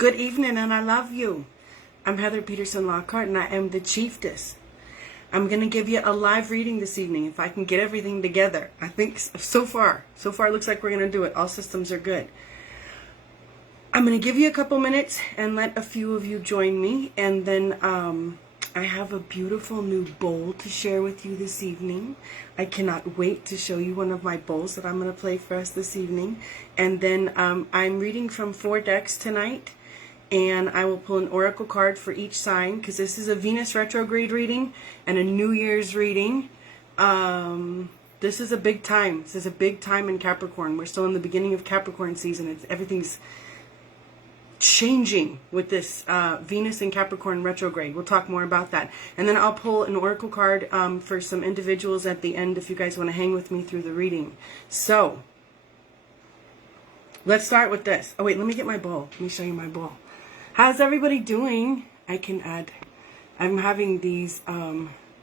Good evening, and I love you. I'm Heather Peterson Lockhart, and I am the Chiefess. I'm going to give you a live reading this evening, if I can get everything together. I think so far it looks like we're going to do it. All systems are good. I'm going to give you a couple minutes and let a few of you join me, and then I have a beautiful new bowl to share with you this evening. I cannot wait to show you one of my bowls that I'm going to play for us this evening. And then I'm reading from 4 decks tonight. And I will pull an oracle card for each sign, because this is a Venus retrograde reading and a New Year's reading. This is a big time. This is a big time in Capricorn. We're still in the beginning of Capricorn season. Everything's changing with this Venus and Capricorn retrograde. We'll talk more about that. And then I'll pull an oracle card for some individuals at the end if you guys want to hang with me through the reading. So, let's start with this. Oh wait, let me get my bowl. Let me show you my bowl. How's everybody doing? I'm having these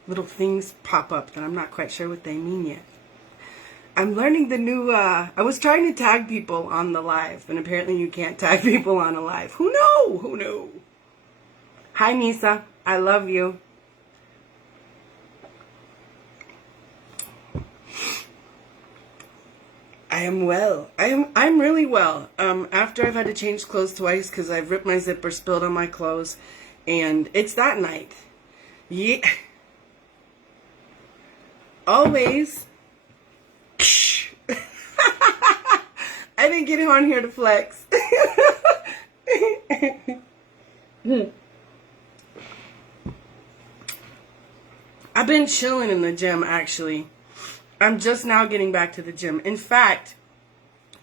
little things pop up that I'm not quite sure what they mean yet. I'm learning the new, I was trying to tag people on the live, and apparently you can't tag people on a live. Who knew? Who knew? Hi, Nisa. I love you. I am well. I'm really well. After I've had to change clothes twice because I've ripped my zipper, spilled on my clothes, and it's that night. Yeah. Always. I didn't get him on here to flex. I've been chilling in the gym, actually. I'm just now getting back to the gym. In fact,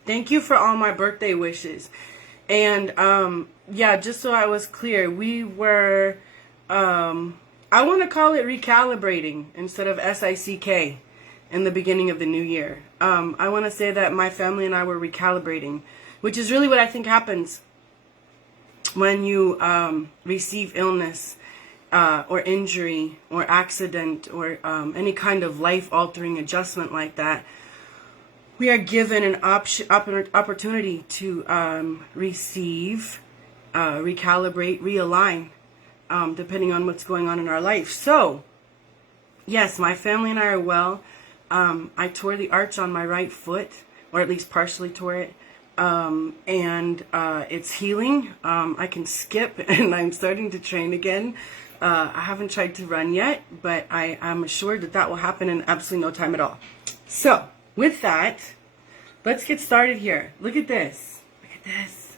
thank you for all my birthday wishes. And, yeah, just so I was clear, we were, I want to call it recalibrating instead of SICK in the beginning of the new year. I want to say that my family and I were recalibrating, which is really what I think happens when you receive illness. Or injury, or accident, or any kind of life-altering adjustment like that. We are given an opportunity to receive, recalibrate, realign, depending on what's going on in our life. So, yes, my family and I are well. I tore the arch on my right foot, or at least partially tore it. And it's healing. I can skip, and I'm starting to train again. I haven't tried to run yet, but I am assured that that will happen in absolutely no time at all. So, with that, let's get started here. Look at this. Look at this.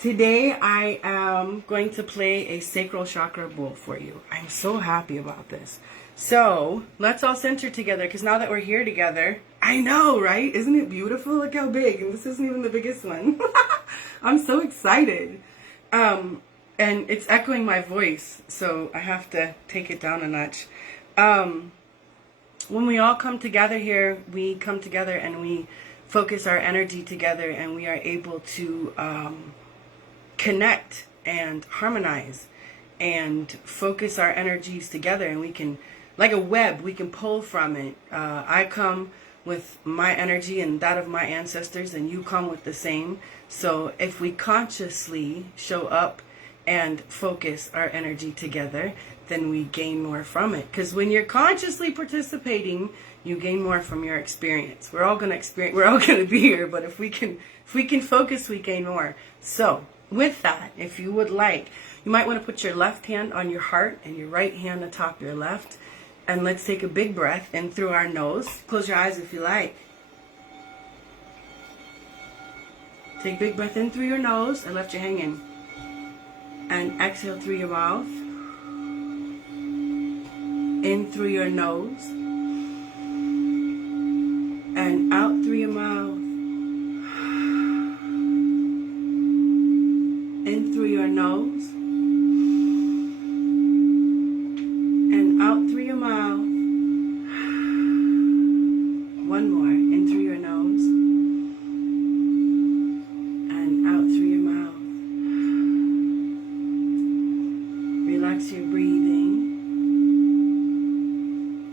Today, I am going to play a sacral chakra bowl for you. I'm so happy about this. So, let's all center together, because now that we're here together, I know, right? Isn't it beautiful? Look how big. And this isn't even the biggest one. I'm so excited. And it's echoing my voice, so I have to take it down a notch. When we all come together here, we come together and we focus our energy together, and we are able to connect and harmonize and focus our energies together, and we can, like a web, we can pull from it. I come with my energy and that of my ancestors, and you come with the same. So if we consciously show up and focus our energy together, then we gain more from it. Because when you're consciously participating, you gain more from your experience. We're all going to be here, but if we can focus, we gain more. So, with that, if you would like, you might want to put your left hand on your heart and your right hand atop your left. And let's take a big breath in through our nose. Close your eyes if you like. Take a big breath in through your nose and let you hang in. And exhale through your mouth. In through your nose. And out through your mouth. In through your nose. And out through your mouth. One more. In through your nose. And out through your mouth. Relax your breathing.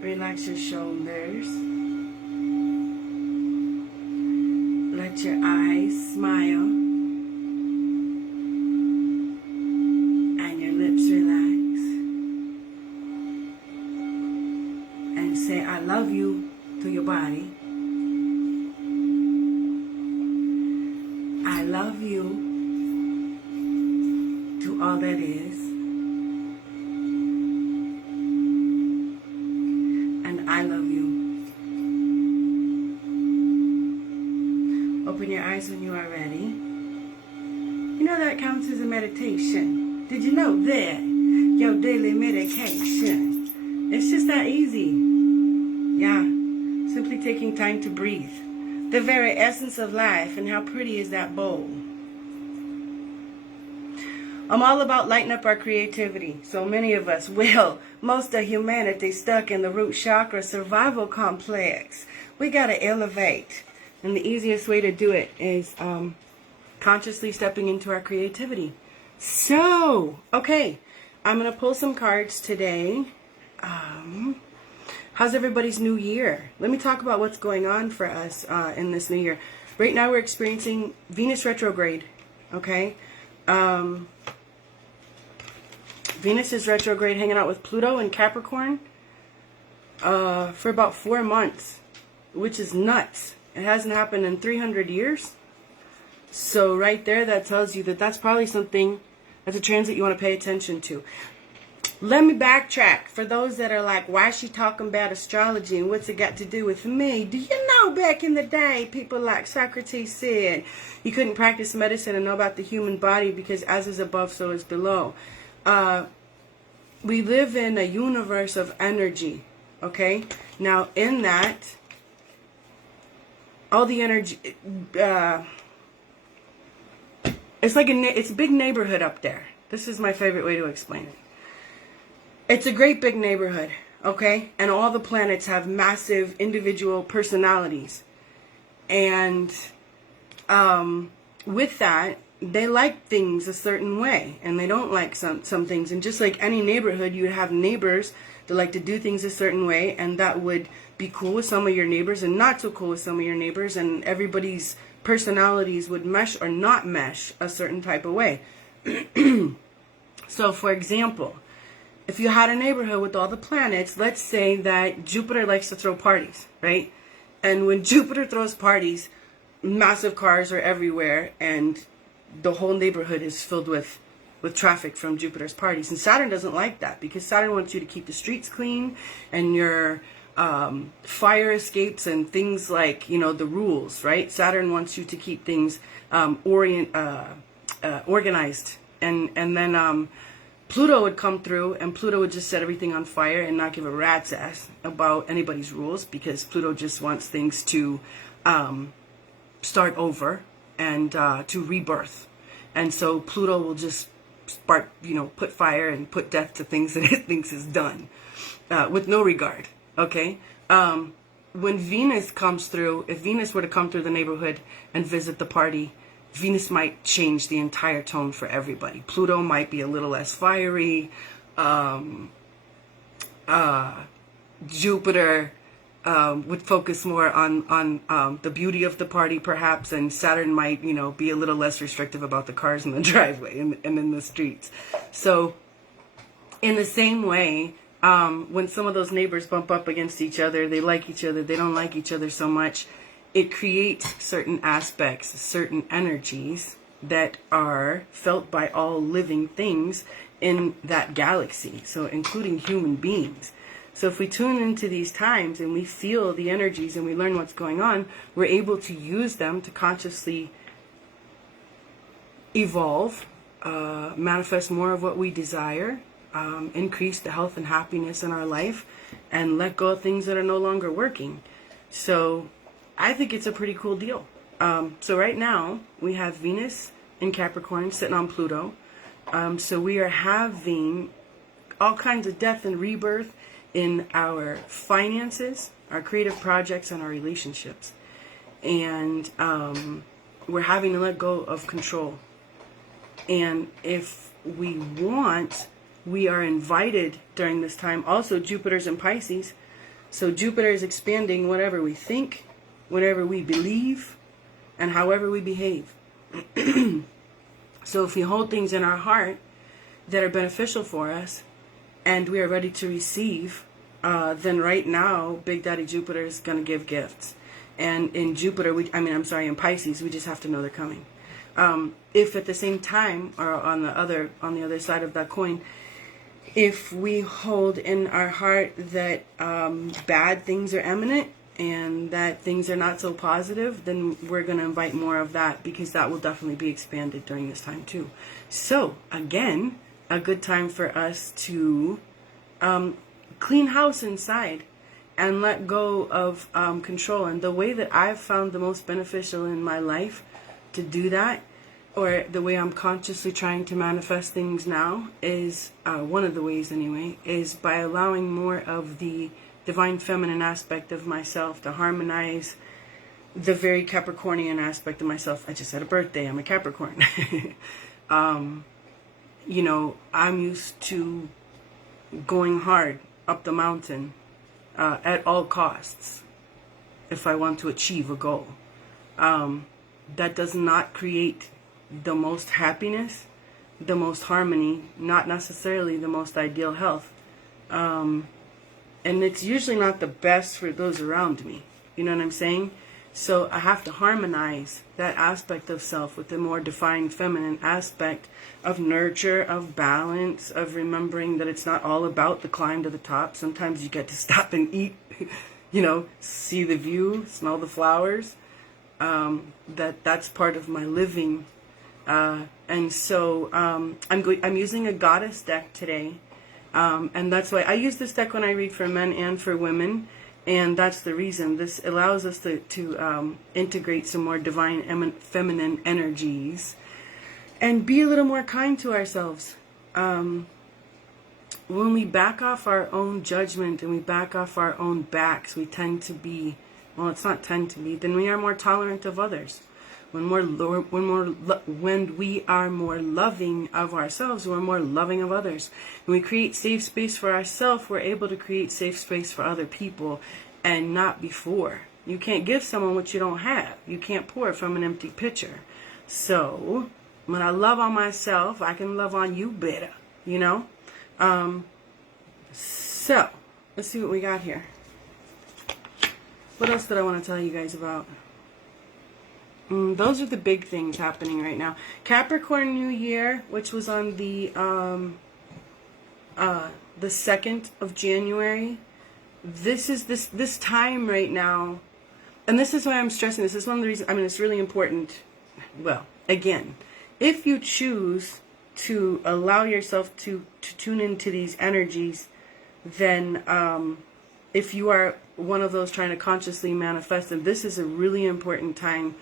Relax your shoulders. Let your eyes smile. I love you to all that is. And I love you. Open your eyes when you are ready. You know that counts as a meditation. Did you know that? Your daily medication. It's just that easy. Yeah. Simply taking time to breathe. The very essence of life, and how pretty is that bowl. I'm all about lighting up our creativity. So many of us will. Most of humanity stuck in the root chakra survival complex. We gotta elevate. And the easiest way to do it is consciously stepping into our creativity. So, okay, I'm going to pull some cards today. How's everybody's new year? Let me talk about what's going on for us in this new year. Right now we're experiencing Venus retrograde, okay? Venus is retrograde, hanging out with Pluto in Capricorn for about 4 months, which is nuts. It hasn't happened in 300 years. So right there, that tells you that that's probably something, that's a transit you want to pay attention to. Let me backtrack. For those that are like, why is she talking about astrology and what's it got to do with me? Do you know back in the day, people like Socrates said, you couldn't practice medicine and know about the human body because as is above, so is below. We live in a universe of energy, okay? Now, in that, all the energy, it's like it's a big neighborhood up there. This is my favorite way to explain it. It's a great big neighborhood, okay? And all the planets have massive individual personalities. And with that, they like things a certain way, and they don't like some things. And just like any neighborhood, you would have neighbors that like to do things a certain way, and that would be cool with some of your neighbors and not so cool with some of your neighbors, and everybody's personalities would mesh or not mesh a certain type of way. So, for example, if you had a neighborhood with all the planets, let's say that Jupiter likes to throw parties, right? And when Jupiter throws parties, massive cars are everywhere, and the whole neighborhood is filled with traffic from Jupiter's parties. And Saturn doesn't like that, because Saturn wants you to keep the streets clean and your fire escapes and things like, you know, the rules, right? Saturn wants you to keep things organized. And then Pluto would come through, and Pluto would just set everything on fire and not give a rat's ass about anybody's rules, because Pluto just wants things to start over and to rebirth. And so Pluto will just spark, you know, put fire and put death to things that it thinks is done with no regard. Okay? When Venus comes through, if Venus were to come through the neighborhood and visit the party, Venus might change the entire tone for everybody. Pluto might be a little less fiery. Jupiter would focus more on the beauty of the party, perhaps, and Saturn might, you know, be a little less restrictive about the cars in the driveway and in the streets. So, in the same way, when some of those neighbors bump up against each other, they like each other, they don't like each other so much, it creates certain aspects, certain energies that are felt by all living things in that galaxy, so including human beings. So if we tune into these times and we feel the energies and we learn what's going on, we're able to use them to consciously evolve, manifest more of what we desire, increase the health and happiness in our life, and let go of things that are no longer working. So I think it's a pretty cool deal. So right now we have Venus in Capricorn sitting on Pluto. So we are having all kinds of death and rebirth in our finances, our creative projects, and our relationships. And we're having to let go of control. And if we want, we are invited during this time. Also, Jupiter's in Pisces. So Jupiter is expanding whatever we think, whatever we believe, and however we behave. So if we hold things in our heart that are beneficial for us, and we are ready to receive, then right now, Big Daddy Jupiter is going to give gifts. And in Jupiter, in Pisces, we just have to know they're coming. If at the same time, or on the other side of that coin, if we hold in our heart that bad things are imminent and that things are not so positive, then we're going to invite more of that, because that will definitely be expanded during this time too. So again, a good time for us to clean house inside and let go of control. And the way that I've found the most beneficial in my life to do that, or the way I'm consciously trying to manifest things now, is, one of the ways anyway, is by allowing more of the divine feminine aspect of myself to harmonize the very Capricornian aspect of myself. I just had a birthday. I'm a Capricorn. You know, I'm used to going hard up the mountain at all costs if I want to achieve a goal. That does not create the most happiness, the most harmony, not necessarily the most ideal health. And it's usually not the best for those around me. You know what I'm saying? So I have to harmonize that aspect of self with the more defined feminine aspect of nurture, of balance, of remembering that it's not all about the climb to the top. Sometimes you get to stop and eat, you know, see the view, smell the flowers. That's part of my living. And so I'm using a goddess deck today. And that's why I use this deck when I read for men and for women. And that's the reason. This allows us to integrate some more divine feminine energies and be a little more kind to ourselves. When we back off our own judgment and we back off our own backs, we tend to be, well, it's not tend to be, then we are more tolerant of others. When we are more loving of ourselves, we're more loving of others. When we create safe space for ourselves, we're able to create safe space for other people, and not before. You can't give someone what you don't have. You can't pour from an empty pitcher. So when I love on myself, I can love on you better, you know? So let's see what we got here. What else did I want to tell you guys about? Those are the big things happening right now. Capricorn New Year, which was on the 2nd of January. This is this time right now, and this is why I'm stressing this. This is one of the reasons. I mean, it's really important. Well, again, if you choose to allow yourself to tune into these energies, then if you are one of those trying to consciously manifest them, this is a really important time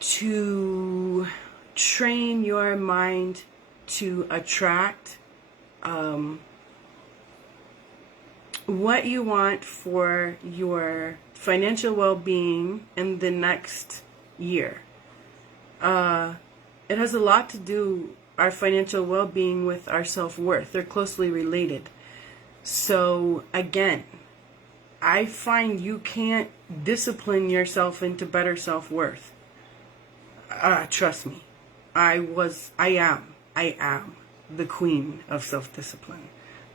to train your mind to attract what you want for your financial well-being in the next year. It has a lot to do, our financial well-being, with our self-worth. They're closely related. So again, I find you can't discipline yourself into better self-worth. Trust me, I am the queen of self-discipline.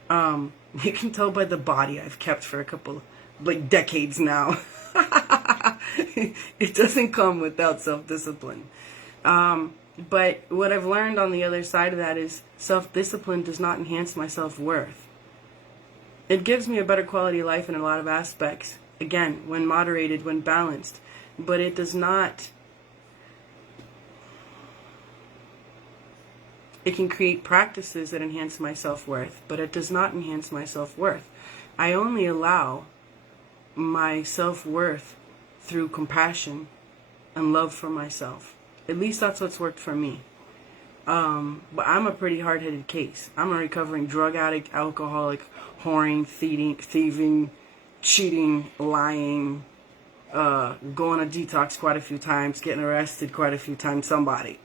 You can tell by the body I've kept for a couple, decades now. It doesn't come without self-discipline. But what I've learned on the other side of that is self-discipline does not enhance my self-worth. It gives me a better quality of life in a lot of aspects. Again, when moderated, when balanced. But it does not... It can create practices that enhance my self-worth, but it does not enhance my self-worth. I only allow my self-worth through compassion and love for myself. At least that's what's worked for me. But I'm a pretty hard-headed case. I'm a recovering drug addict, alcoholic, whoring, thieving, cheating, lying, going on detox quite a few times, getting arrested quite a few times, somebody.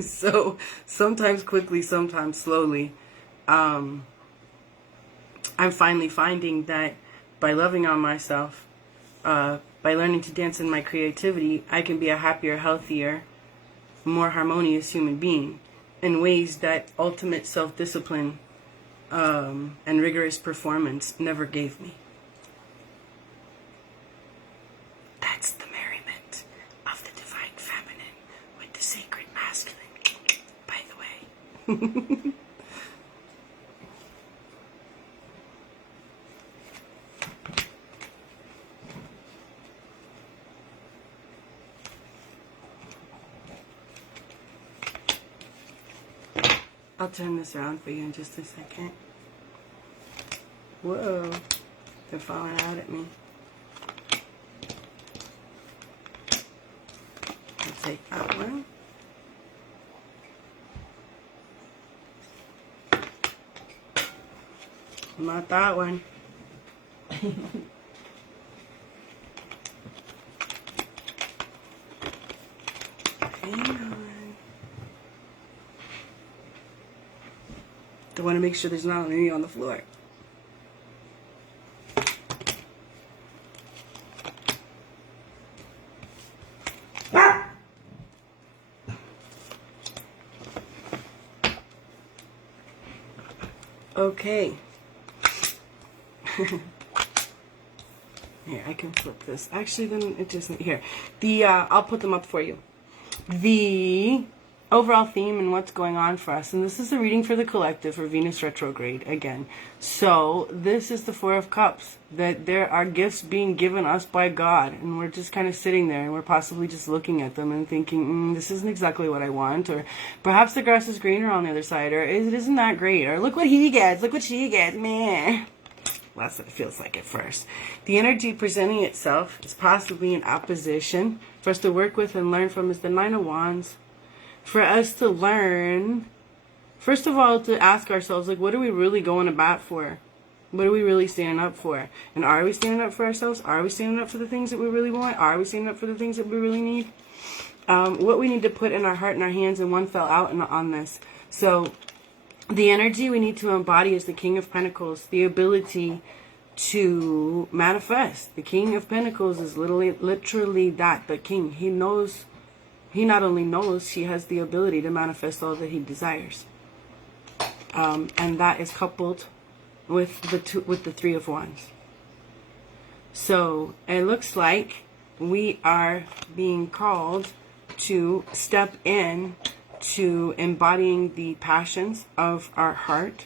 So sometimes quickly, sometimes slowly. I'm finally finding that by loving on myself, by learning to dance in my creativity, I can be a happier, healthier, more harmonious human being in ways that ultimate self-discipline and rigorous performance never gave me. That's the merriment of the divine feminine with the sacred masculine, by the way. I'll turn this around for you in just a second. Whoa, they're falling out at me. I'll take that one. Not that one. Hang on. I want to make sure there's not any on the floor. Okay. Here, I can flip this. Actually, then it doesn't. Here, I'll put them up for you. The overall theme and what's going on for us, and this is a reading for the collective for Venus retrograde again. So this is the Four of Cups, that there are gifts being given us by God, and we're just kind of sitting there and we're possibly just looking at them and thinking, this isn't exactly what I want, or perhaps the grass is greener on the other side, or it isn't that great, or look what he gets, look what she gets, man. That's what it feels like at first. The energy presenting itself is possibly in opposition for us to work with and learn from is the Nine of Wands. For us to learn, first of all, to ask ourselves, like, what are we really going to bat for? What are we really standing up for? And are we standing up for ourselves? Are we standing up for the things that we really want? Are we standing up for the things that we really need? What we need to put in our heart and our hands, and one fell out on this. So the energy we need to embody is the King of Pentacles, the ability to manifest. The King of Pentacles is literally that, the king. He knows. He not only knows, he has the ability to manifest all that he desires. And that is coupled with the Three of Wands. So it looks like we are being called to step in to embodying the passions of our heart,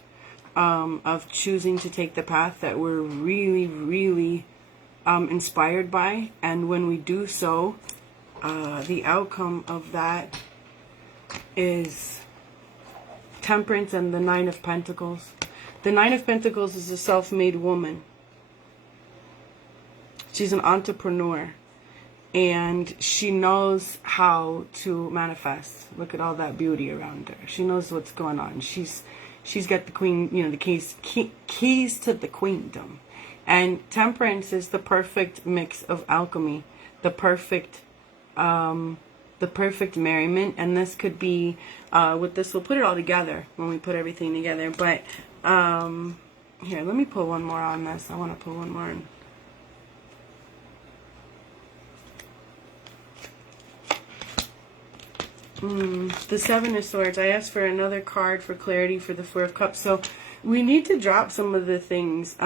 of choosing to take the path that we're really, really inspired by. And when we do so, the outcome of that is temperance and the Nine of Pentacles. The Nine of Pentacles is a self-made woman. She's an entrepreneur. And she knows how to manifest. Look at all that beauty around her. She knows what's going on. She's got the queen, the keys to the queendom. And temperance is the perfect mix of alchemy, the perfect merriment. And this could be with this. We'll put it all together when we put everything together. But here, let me pull one more on this. I want to pull one more in. The Seven of Swords. I asked for another card for clarity for the Four of Cups. So we need to drop some of the things.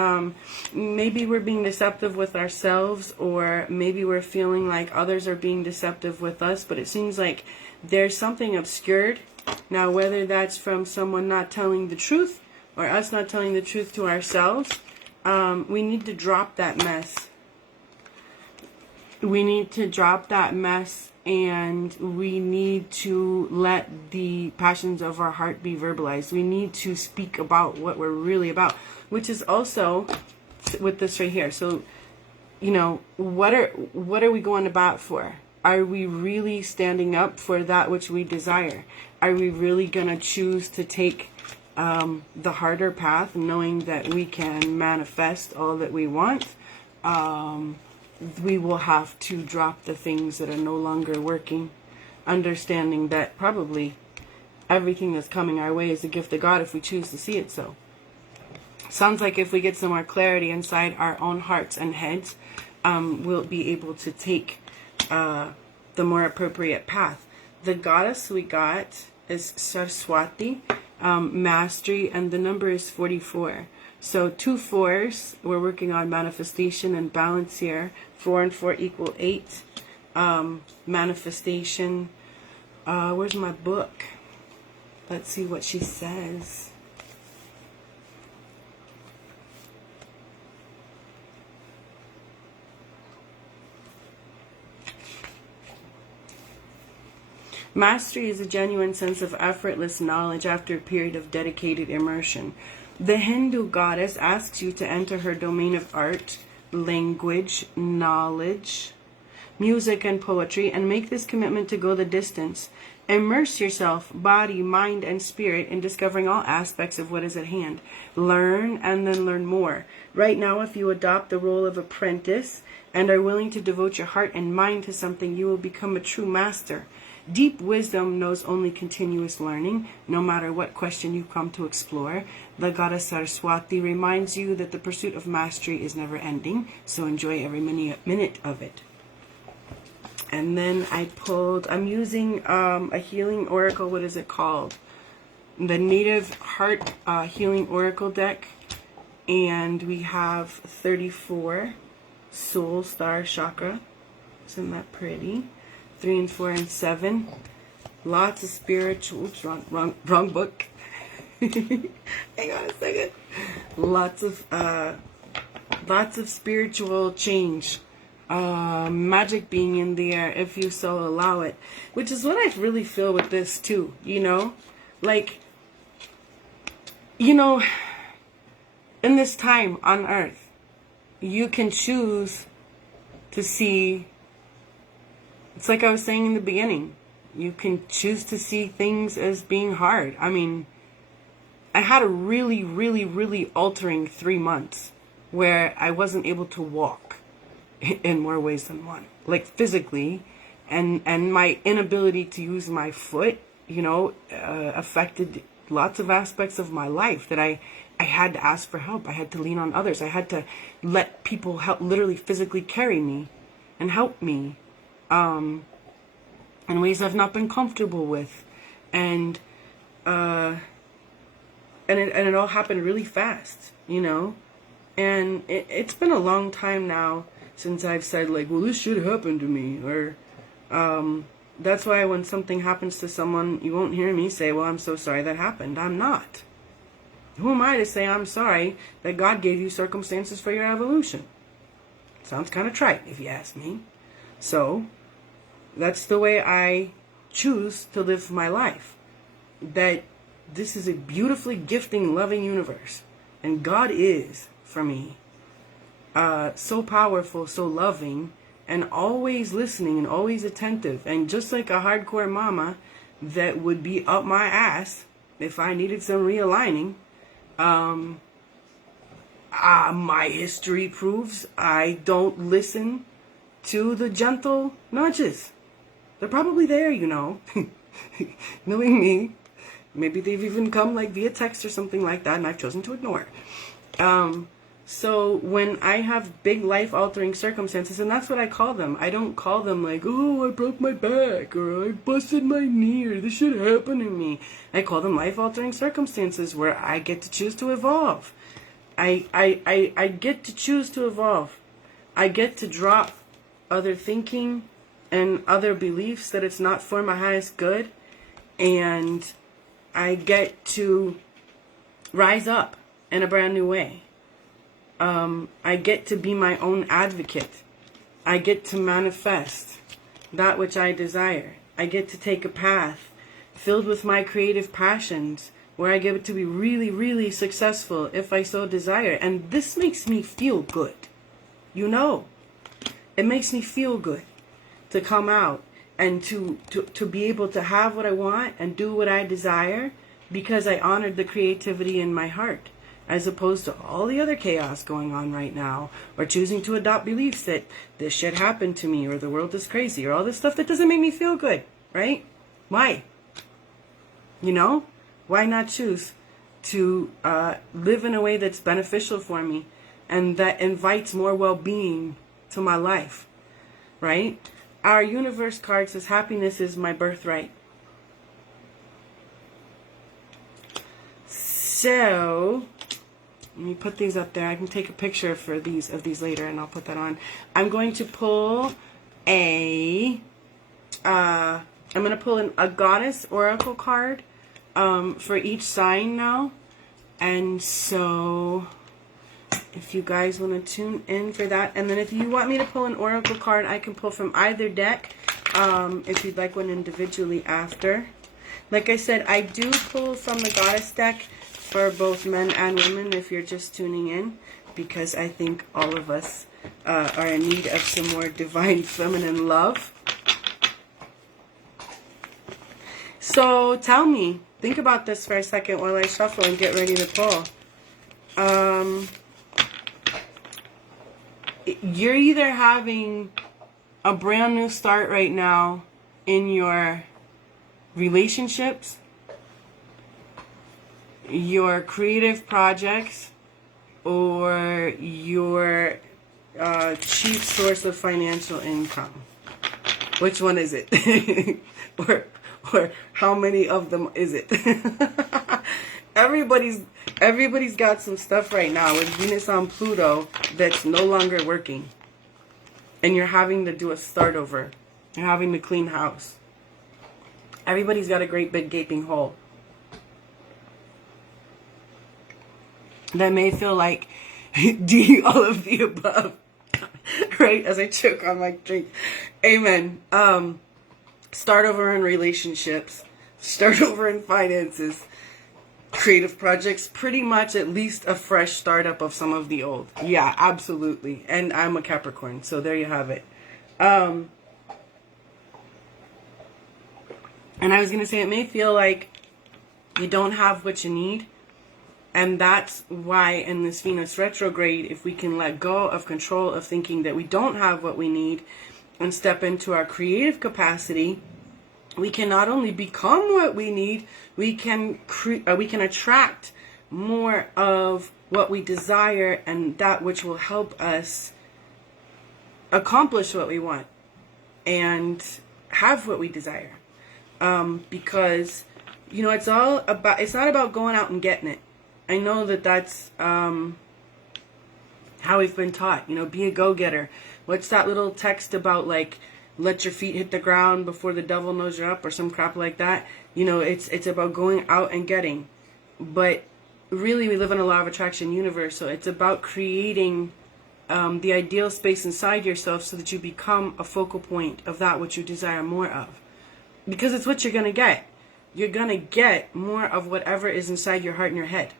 Maybe we're being deceptive with ourselves, or maybe we're feeling like others are being deceptive with us, but it seems like there's something obscured. Now, whether that's from someone not telling the truth or us not telling the truth to ourselves, we need to drop that mess. We need to drop that mess. And we need to let the passions of our heart be verbalized. We need to speak about what we're really about, which is also with this right here. So, what are we going to bat for? Are we really standing up for that which we desire? Are we really going to choose to take the harder path, knowing that we can manifest all that we want? We will have to drop the things that are no longer working, understanding that probably everything that's coming our way is a gift of God if we choose to see it so. Sounds like if we get some more clarity inside our own hearts and heads, we'll be able to take the more appropriate path. The goddess we got is Saraswati, mastery, and the number is 44. So 2 4s, we're working on manifestation and balance here. 4 and 4 equal 8. Manifestation, Where's my book? Let's see what she says. Mastery is a genuine sense of effortless knowledge after a period of dedicated immersion. The Hindu goddess asks you to enter her domain of art, language, knowledge, music, and poetry, and make this commitment to go the distance. Immerse yourself, body, mind, and spirit in discovering all aspects of what is at hand. Learn and then learn more. Right now, if you adopt the role of apprentice and are willing to devote your heart and mind to something, you will become a true master. Deep wisdom knows only continuous learning, no matter what question you come to explore. The goddess Saraswati reminds you that the pursuit of mastery is never ending, so enjoy every minute of it. And then I'm using a healing oracle. What is it called? The Native Heart Healing Oracle deck. And we have 34 Soul Star Chakra. Isn't that pretty? 3 and 4 and 7. Lots of spiritual. Oops, wrong book. Hang on a second. Lots of spiritual change. Magic being in the air, if you so allow it. Which is what I really feel with this too, you know? Like, you know, in this time on Earth, you can choose to see. It's like I was saying in the beginning. You can choose to see things as being hard. I mean, I had a really, really, really altering 3 months where I wasn't able to walk in more ways than one. Like physically, and my inability to use my foot, you know, affected lots of aspects of my life that I had to ask for help. I had to lean on others. I had to let people help, literally physically carry me and help me. In ways I've not been comfortable with, and it all happened really fast, you know, and it's been a long time now since I've said like, well, this should happen to me, or that's why when something happens to someone, you won't hear me say, well, I'm so sorry that happened. I'm not. Who am I to say I'm sorry that God gave you circumstances for your evolution? Sounds kind of trite if you ask me. So that's the way I choose to live my life. That this is a beautifully gifting, loving universe. And God is, for me, so powerful, so loving, and always listening and always attentive. And just like a hardcore mama that would be up my ass if I needed some realigning, my history proves I don't listen to the gentle nudges. They're probably there, you know. Knowing me. Maybe they've even come like via text or something like that, and I've chosen to ignore. So when I have big life-altering circumstances, and that's what I call them. I don't call them like, oh, I broke my back, or I busted my knee, or this should happen to me. I call them life-altering circumstances where I get to choose to evolve. I get to choose to evolve. I get to drop other thinking and other beliefs that it's not for my highest good, and I get to rise up in a brand new way. I get to be my own advocate. I get to manifest that which I desire. I get to take a path filled with my creative passions where I get to be really, really successful if I so desire. And this makes me feel good. You know, it makes me feel good to come out and to be able to have what I want and do what I desire because I honored the creativity in my heart, as opposed to all the other chaos going on right now, or choosing to adopt beliefs that this shit happened to me, or the world is crazy, or all this stuff that doesn't make me feel good, right? Why? You know? Why not choose to live in a way that's beneficial for me and that invites more well-being to my life, right? Our universe card says happiness is my birthright. So, let me put these up there. I can take a picture for of these later, and I'll put that on. I'm going to pull a I'm going to pull a goddess oracle card for each sign now. And so if you guys want to tune in for that. And then if you want me to pull an oracle card, I can pull from either deck if you'd like one individually after. Like I said, I do pull from the goddess deck for both men and women if you're just tuning in, because I think all of us are in need of some more divine feminine love. So tell me, think about this for a second while I shuffle and get ready to pull. You're either having a brand new start right now in your relationships, your creative projects, or your chief source of financial income. Which one is it? or how many of them is it? Everybody's got some stuff right now with Venus on Pluto that's no longer working. And you're having to do a start over. You're having to clean house. Everybody's got a great big gaping hole that may feel like do all of the above. Right? As I choke on my drink. Amen. Start over in relationships. Start over in finances. Creative projects. Pretty much at least a fresh startup of some of the old. Yeah, absolutely. And I'm a Capricorn, so there you have it. And I was going to say, it may feel like you don't have what you need. And that's why in this Venus retrograde, if we can let go of control of thinking that we don't have what we need and step into our creative capacity, we can not only become what we need, we can attract more of what we desire and that which will help us accomplish what we want and have what we desire. Because, you know, it's not about going out and getting it. I know that that's how we've been taught, you know, be a go-getter. What's that little text about, like, let your feet hit the ground before the devil knows you're up, or some crap like that? You know, it's about going out and getting. But really, we live in a law of attraction universe, so it's about creating the ideal space inside yourself so that you become a focal point of that which you desire more of. Because it's what you're going to get. You're going to get more of whatever is inside your heart and your head.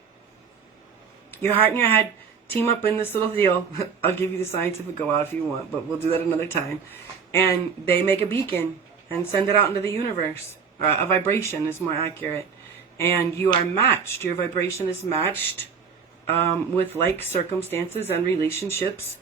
Your heart and your head team up in this little deal. I'll give you the scientific go out if you want, but we'll do that another time. And they make a beacon and send it out into the universe. A vibration is more accurate. And you are matched. Your vibration is matched with like circumstances and relationships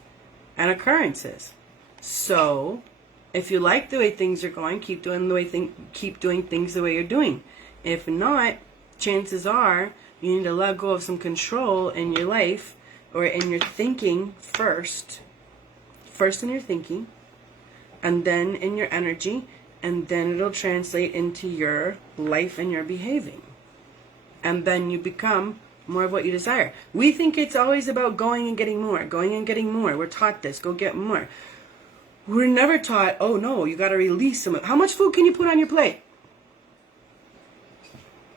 and occurrences. So if you like the way things are going, keep doing things the way you're doing. If not, chances are you need to let go of some control in your life or in your thinking first. First in your thinking, and then in your energy, and then it'll translate into your life and your behaving. And then you become more of what you desire. We think it's always about going and getting more, going and getting more. We're taught this, go get more. We're never taught, oh no, you got to release some. How much food can you put on your plate?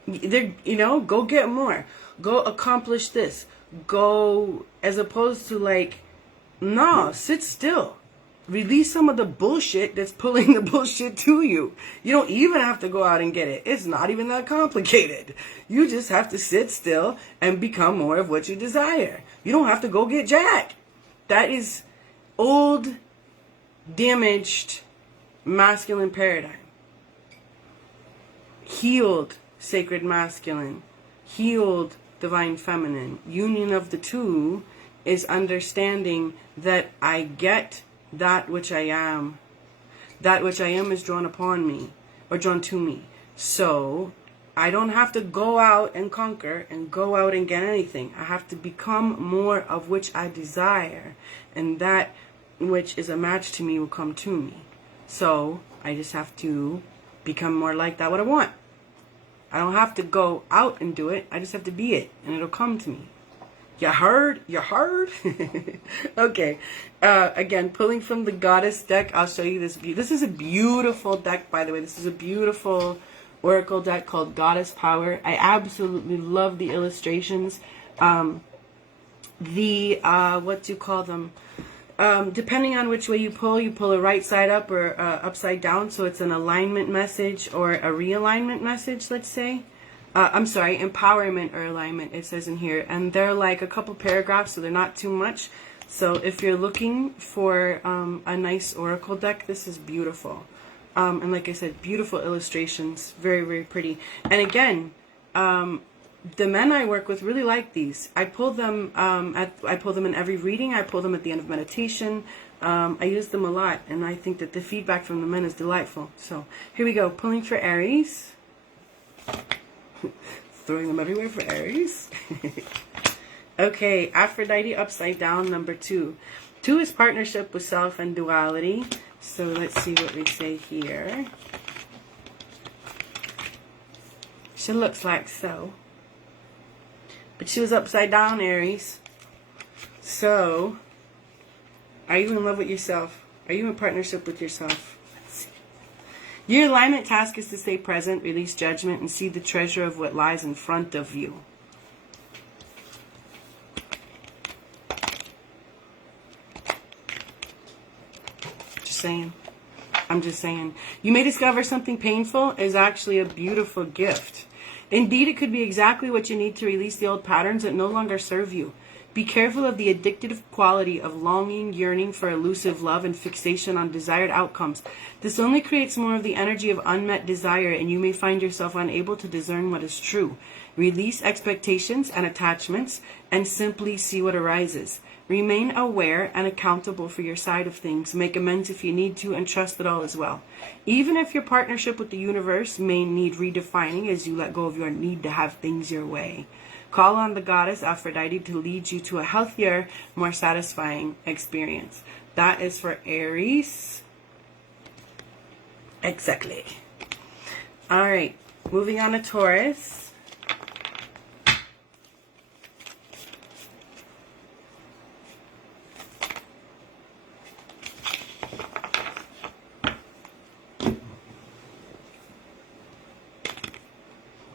You know, go get more. Go accomplish this. Go, as opposed to like, no, sit still. Release some of the bullshit that's pulling the bullshit to you. You don't even have to go out and get it. It's not even that complicated. You just have to sit still and become more of what you desire. You don't have to go get jack. That is old, damaged, masculine paradigm. Healed, sacred masculine. Healed, divine feminine. Union of the two is understanding that I get that which I am. That which I am is drawn upon me, or drawn to me. So I don't have to go out and conquer and go out and get anything. I have to become more of which I desire, and that which is a match to me will come to me. So I just have to become more like that what I want. I don't have to go out and do it. I just have to be it, and it'll come to me. You heard? You heard? Okay. Again, pulling from the Goddess deck, I'll show you this. This is a beautiful deck, by the way. This is a beautiful oracle deck called Goddess Power. I absolutely love the illustrations. What do you call them? Depending on which way you pull a right side up or upside down. So it's an alignment message or a realignment message, let's say. I'm sorry, empowerment or alignment, it says in here. And they're like a couple paragraphs, so they're not too much. So if you're looking for a nice oracle deck, this is beautiful. And like I said, beautiful illustrations. Very, very pretty. And again, the men I work with really like these. I pull them I pull them in every reading. I pull them at the end of meditation. I use them a lot, and I think that the feedback from the men is delightful. So here we go. Pulling for Aries. Throwing them everywhere for Aries. Okay, Aphrodite upside down, number 2. 2 is partnership with self and duality. So let's see what we say here. She looks like so. But she was upside down, Aries. So, are you in love with yourself? Are you in partnership with yourself? Let's see. Your alignment task is to stay present, release judgment, and see the treasure of what lies in front of you. Just saying. I'm just saying. You may discover something painful is actually a beautiful gift. Indeed, it could be exactly what you need to release the old patterns that no longer serve you. Be careful of the addictive quality of longing, yearning for elusive love, and fixation on desired outcomes. This only creates more of the energy of unmet desire, and you may find yourself unable to discern what is true. Release expectations and attachments, and simply see what arises. Remain aware and accountable for your side of things. Make amends if you need to, and trust that all is well. Even if your partnership with the universe may need redefining as you let go of your need to have things your way. Call on the goddess Aphrodite to lead you to a healthier, more satisfying experience. That is for Aries. Exactly. All right, moving on to Taurus.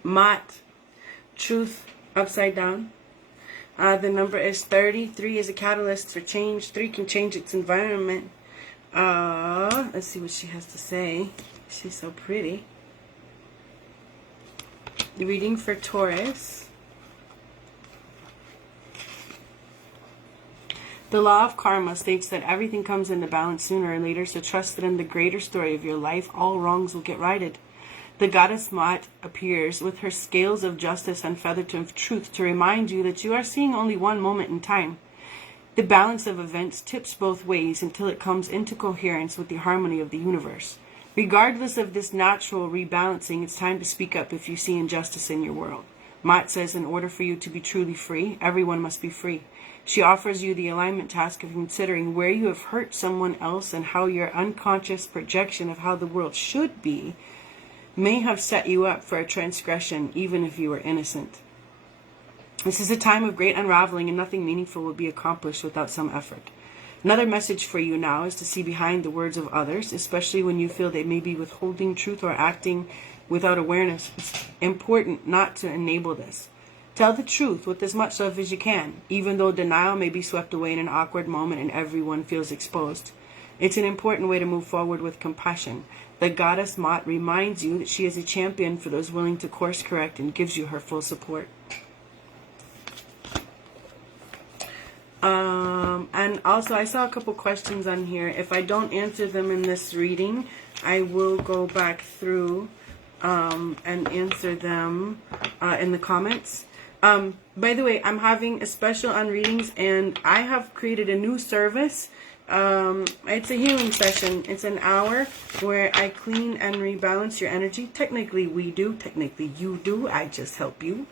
Mott, truth upside down. The number is 30. 3 is a catalyst for change. 3 can change its environment. Let's see what she has to say. She's so pretty. The reading for Taurus. The law of karma states that everything comes into balance sooner or later, so trust that in the greater story of your life, all wrongs will get righted. The goddess Mott appears with her scales of justice and feather of truth to remind you that you are seeing only one moment in time. The balance of events tips both ways until it comes into coherence with the harmony of the universe. Regardless of this natural rebalancing, it's time to speak up if you see injustice in your world. Mott says in order for you to be truly free, everyone must be free. She offers you the alignment task of considering where you have hurt someone else and how your unconscious projection of how the world should be may have set you up for a transgression, even if you were innocent. This is a time of great unraveling, and nothing meaningful will be accomplished without some effort. Another message for you now is to see behind the words of others, especially when you feel they may be withholding truth or acting without awareness. It's important not to enable this. Tell the truth with as much love as you can, even though denial may be swept away in an awkward moment and everyone feels exposed. It's an important way to move forward with compassion. The goddess Mott reminds you that she is a champion for those willing to course correct and gives you her full support. And also I saw a couple questions on here. If I don't answer them in this reading, I will go back through and answer them in the comments. By the way, I'm having a special on readings, and I have created a new service. It's a healing session. It's an hour where I clean and rebalance your energy. Technically we do, technically you do, I just help you.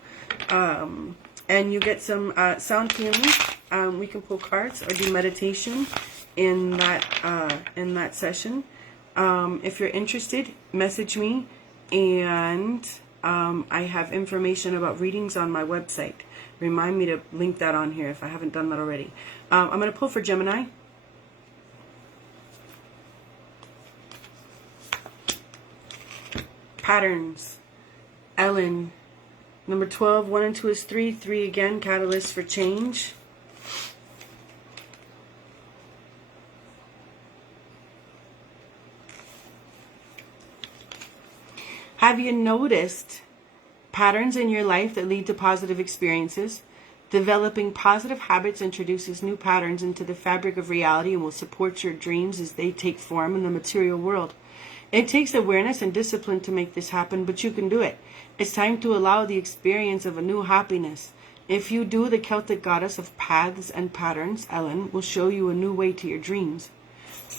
And you get some sound healing. We can pull cards or do meditation in that session. If you're interested, message me, and I have information about readings on my website. Remind me to link that on here if I haven't done that already. I'm going to pull for Gemini. Patterns. Ellen. Number 12, 1 and 2 is 3. 3 again, catalyst for change. Have you noticed patterns in your life that lead to positive experiences? Developing positive habits introduces new patterns into the fabric of reality and will support your dreams as they take form in the material world. It takes awareness and discipline to make this happen, but you can do it. It's time to allow the experience of a new happiness. If you do, the Celtic goddess of paths and patterns, Ellen, will show you a new way to your dreams.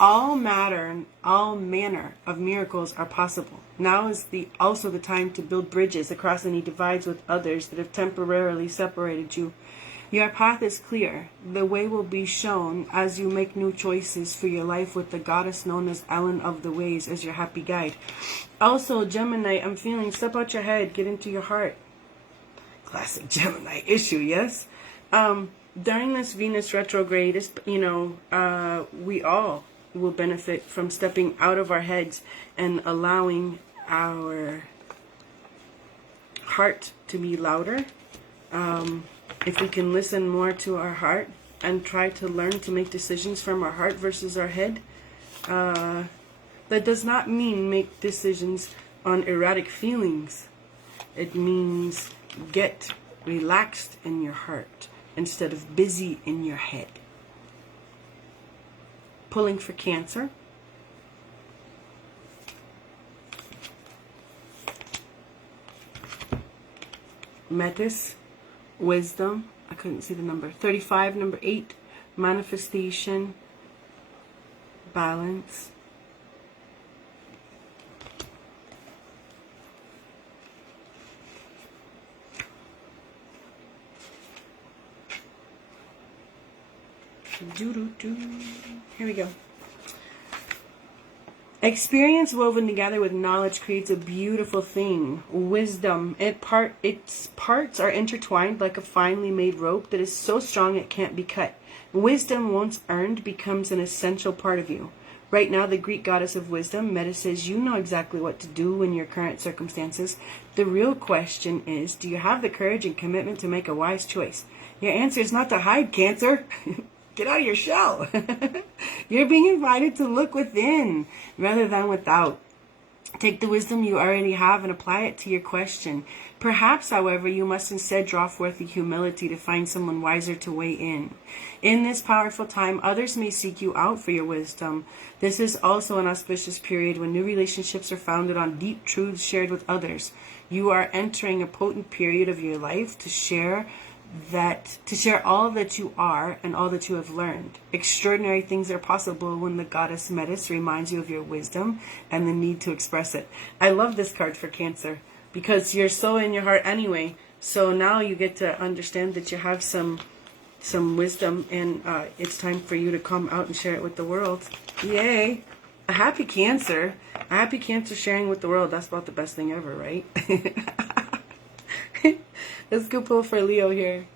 All manner of miracles are possible. Now is also the time to build bridges across any divides with others that have temporarily separated you. Your path is clear. The way will be shown as you make new choices for your life with the goddess known as Ellen of the Ways as your happy guide. Also, Gemini, I'm feeling step out your head, get into your heart. Classic Gemini issue, yes? During this Venus retrograde, we all will benefit from stepping out of our heads and allowing our heart to be louder. If we can listen more to our heart and try to learn to make decisions from our heart versus our head, that does not mean make decisions on erratic feelings. It means get relaxed in your heart instead of busy in your head. Pulling for Cancer. Metis, wisdom. I couldn't see the number. 35, number 8. Manifestation, balance. Here we go. Experience woven together with knowledge creates a beautiful thing. Wisdom. Its parts are intertwined like a finely made rope that is so strong it can't be cut. Wisdom, once earned, becomes an essential part of you. Right now, the Greek goddess of wisdom, Meta, says you know exactly what to do in your current circumstances. The real question is, do you have the courage and commitment to make a wise choice? Your answer is not to hide, Cancer. Get out of your shell. You're being invited to look within rather than without. Take the wisdom you already have and apply it to your question. Perhaps, however, you must instead draw forth the humility to find someone wiser to weigh in. In this powerful time, others may seek you out for your wisdom. This is also an auspicious period when new relationships are founded on deep truths shared with others. You are entering a potent period of your life to share all that you are and all that you have learned. Extraordinary things are possible when the goddess Metis reminds you of your wisdom and the need to express it. I love this card for Cancer because you're so in your heart anyway. So now you get to understand that you have some wisdom, and it's time for you to come out and share it with the world. Yay! A happy Cancer. A happy Cancer sharing with the world. That's about the best thing ever, right? Let's go pull for Leo here.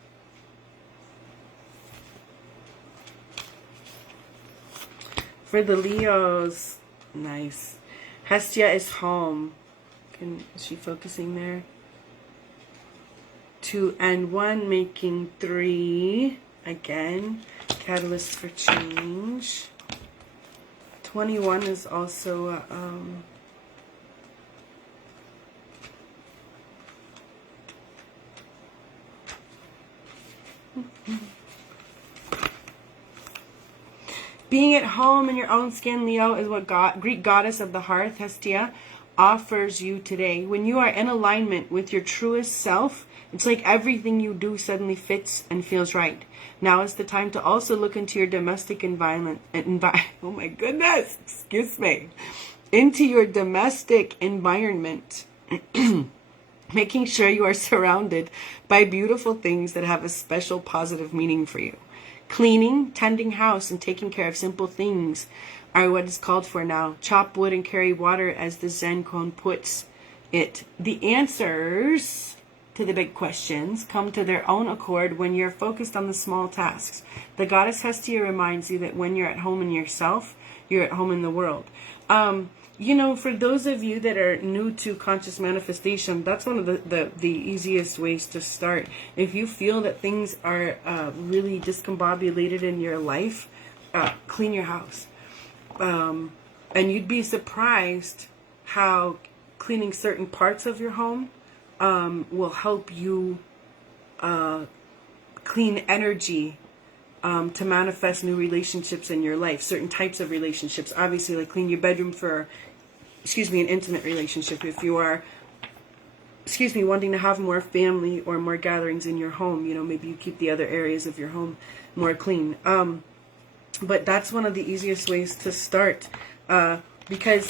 For the Leos, nice. Hestia is home. Is she focusing there? 2 and 1, making 3. Again, catalyst for change. 21 is also being at home in your own skin, Leo, is what Greek goddess of the hearth, Hestia, offers you today. When you are in alignment with your truest self, it's like everything you do suddenly fits and feels right. Now is the time to also look into your domestic environment. Oh my goodness, excuse me. Into your domestic environment. Making sure you are surrounded by beautiful things that have a special positive meaning for you. Cleaning, tending house, and taking care of simple things are what is called for now. Chop wood and carry water, as the Zen koan puts. The answers to the big questions come to their own accord when you're focused on the small tasks. The goddess Hestia reminds you that when you're at home in yourself, you're at home in the world. You know, for those of you that are new to conscious manifestation, that's one of the easiest ways to start. If you feel that things are really discombobulated in your life, clean your house. And you'd be surprised how cleaning certain parts of your home will help you clean energy to manifest new relationships in your life. Certain types of relationships. Obviously, like clean your bedroom for, an intimate relationship. If you are, wanting to have more family or more gatherings in your home, you know, maybe you keep the other areas of your home more clean. But that's one of the easiest ways to start, because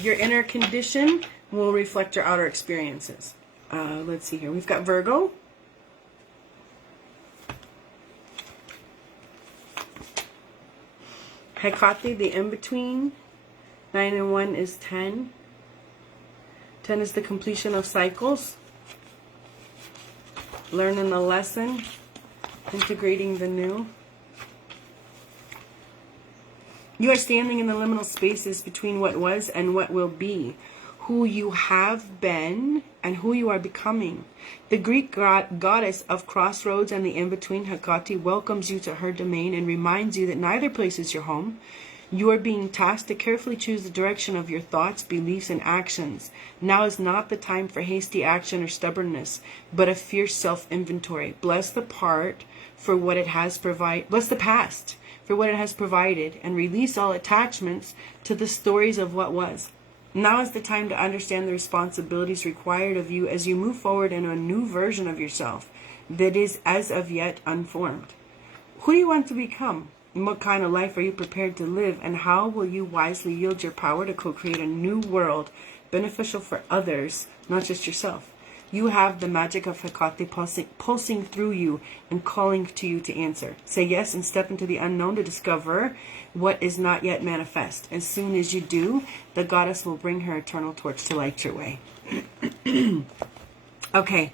your inner condition will reflect your outer experiences. Let's see here. We've got Virgo. Hecate, the in-between. 9 and 1 is 10. 10 is the completion of cycles. Learning the lesson. Integrating the new. You are standing in the liminal spaces between what was and what will be. Who you have been and who you are becoming. The Greek goddess of crossroads and the in-between, Hecate, welcomes you to her domain and reminds you that neither place is your home. You are being tasked to carefully choose the direction of your thoughts, beliefs, and actions. Now is not the time for hasty action or stubbornness, but a fierce self-inventory. Bless the past for what it has provided, and release all attachments to the stories of what was. Now is the time to understand the responsibilities required of you as you move forward in a new version of yourself that is as of yet unformed. Who do you want to become? What kind of life are you prepared to live? And how will you wisely yield your power to co-create a new world beneficial for others, not just yourself? You have the magic of Hecate pulsing through you and calling to you to answer. Say yes and step into the unknown to discover what is not yet manifest. As soon as you do, the goddess will bring her eternal torch to light your way. Okay,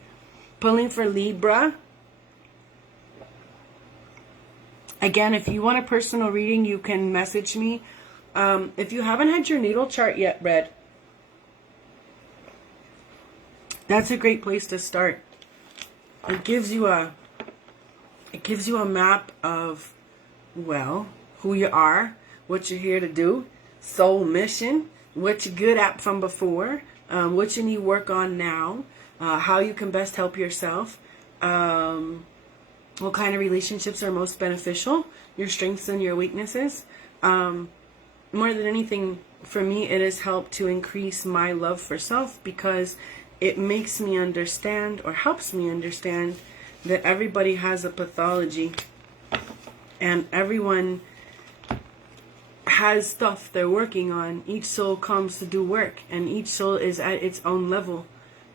pulling for Libra. Again, if you want a personal reading, you can message me. If you haven't had your natal chart yet read, that's a great place to start. It gives you a map of, well, who you are, what you're here to do, soul mission, what you're good at from before, what you need work on now, how you can best help yourself, what kind of relationships are most beneficial, your strengths and your weaknesses. More than anything, for me, it has helped to increase my love for self because it makes me understand, or helps me understand, that everybody has a pathology and everyone has stuff they're working on. Each soul comes to do work, and each soul is at its own level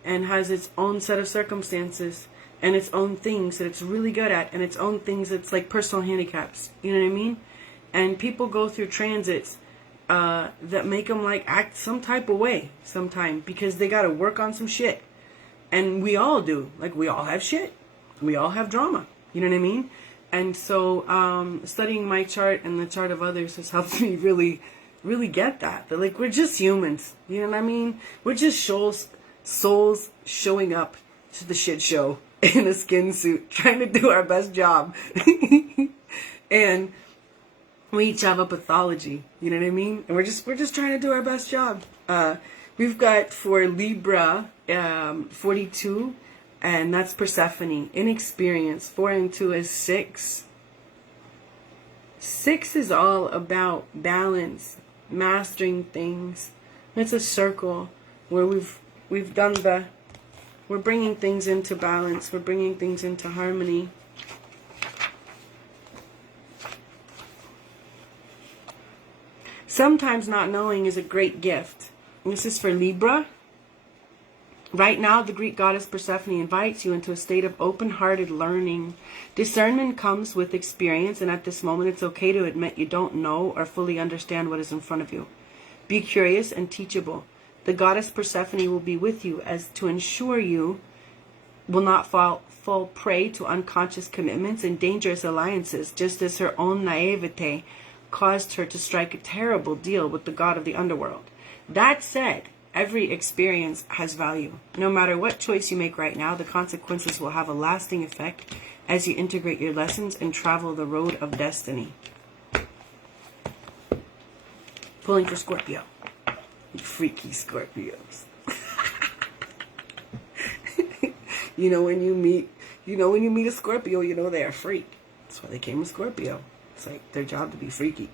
and has its own set of circumstances and its own things that it's really good at, and its own things that's like personal handicaps. You know what I mean? And people go through transits that make them like act some type of way sometime because they got to work on some shit. And we all do. Like, we all have shit. We all have drama. You know what I mean? And so studying my chart and the chart of others has helped me really, really get that. That, like, we're just humans. You know what I mean? We're just souls showing up to the shit show in a skin suit, trying to do our best job. And we each have a pathology, you know what I mean? And we're just trying to do our best job. We've got for Libra 42, and that's Persephone. Inexperience. 4 and 2 is 6. 6 is all about balance, mastering things. It's a circle where we've done we're bringing things into balance. We're bringing things into harmony. Sometimes not knowing is a great gift. And this is for Libra. Right now, the Greek goddess Persephone invites you into a state of open-hearted learning. Discernment comes with experience, and at this moment, it's okay to admit you don't know or fully understand what is in front of you. Be curious and teachable. The goddess Persephone will be with you as to ensure you will not fall prey to unconscious commitments and dangerous alliances, just as her own naivete caused her to strike a terrible deal with the god of the underworld. That said, every experience has value. No matter what choice you make right now, the consequences will have a lasting effect as you integrate your lessons and travel the road of destiny. Pulling for Scorpio. You freaky Scorpios. When you meet a Scorpio, they're a freak. That's why they came a Scorpio. It's like their job to be freaky.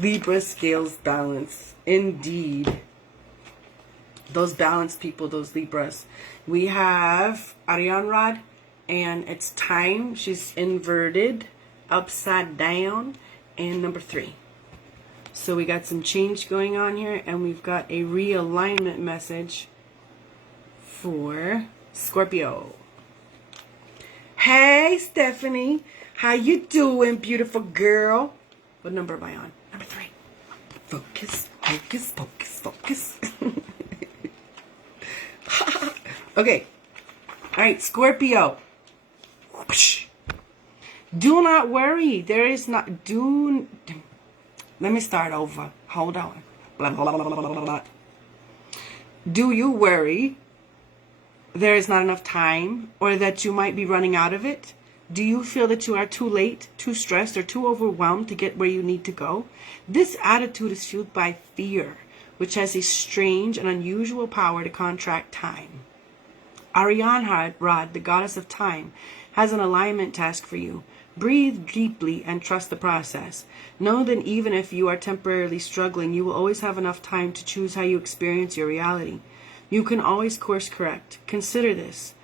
Libra scales balance. Indeed. Those balanced people, those Libras. We have Arianrod, and it's time. She's inverted, upside down, and number 3. So we got some change going on here, and we've got a realignment message for Scorpio. Hey, Stephanie. How you doing, beautiful girl? What number am I on? Number 3. Focus, focus, focus, focus. Okay. All right, Scorpio. Do not worry. There is not... Let me start over. Hold on. Blah, blah, blah, blah, blah, blah. Do you worry there is not enough time, or that you might be running out of it? Do you feel that you are too late, too stressed, or too overwhelmed to get where you need to go? This attitude is fueled by fear, which has a strange and unusual power to contract time. Arianrod, the goddess of time, has an alignment task for you. Breathe deeply and trust the process. Know that even if you are temporarily struggling, you will always have enough time to choose how you experience your reality. You can always course correct. Consider this.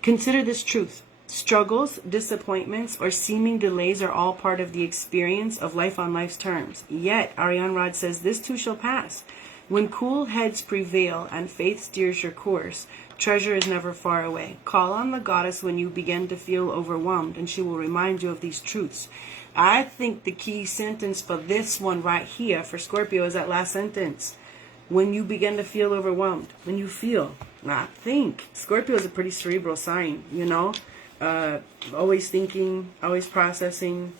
Consider this truth. Struggles, disappointments, or seeming delays are all part of the experience of life on life's terms. Yet, Arianrod says this too shall pass. When cool heads prevail and faith steers your course, treasure is never far away. Call on the goddess when you begin to feel overwhelmed, and she will remind you of these truths. I think the key sentence for this one right here for Scorpio is that last sentence. When you begin to feel overwhelmed, when you feel, not think. Scorpio is a pretty cerebral sign, always thinking, always processing,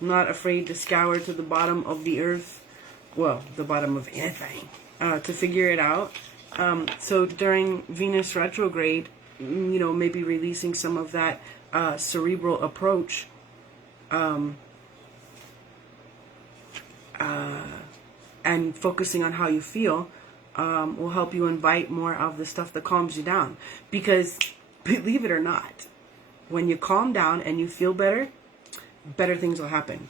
not afraid to scour to the bottom of the earth, the bottom of anything, to figure it out. So during Venus retrograde, maybe releasing some of that cerebral approach, and focusing on how you feel will help you invite more of the stuff that calms you down. Because, believe it or not, when you calm down and you feel better, better things will happen.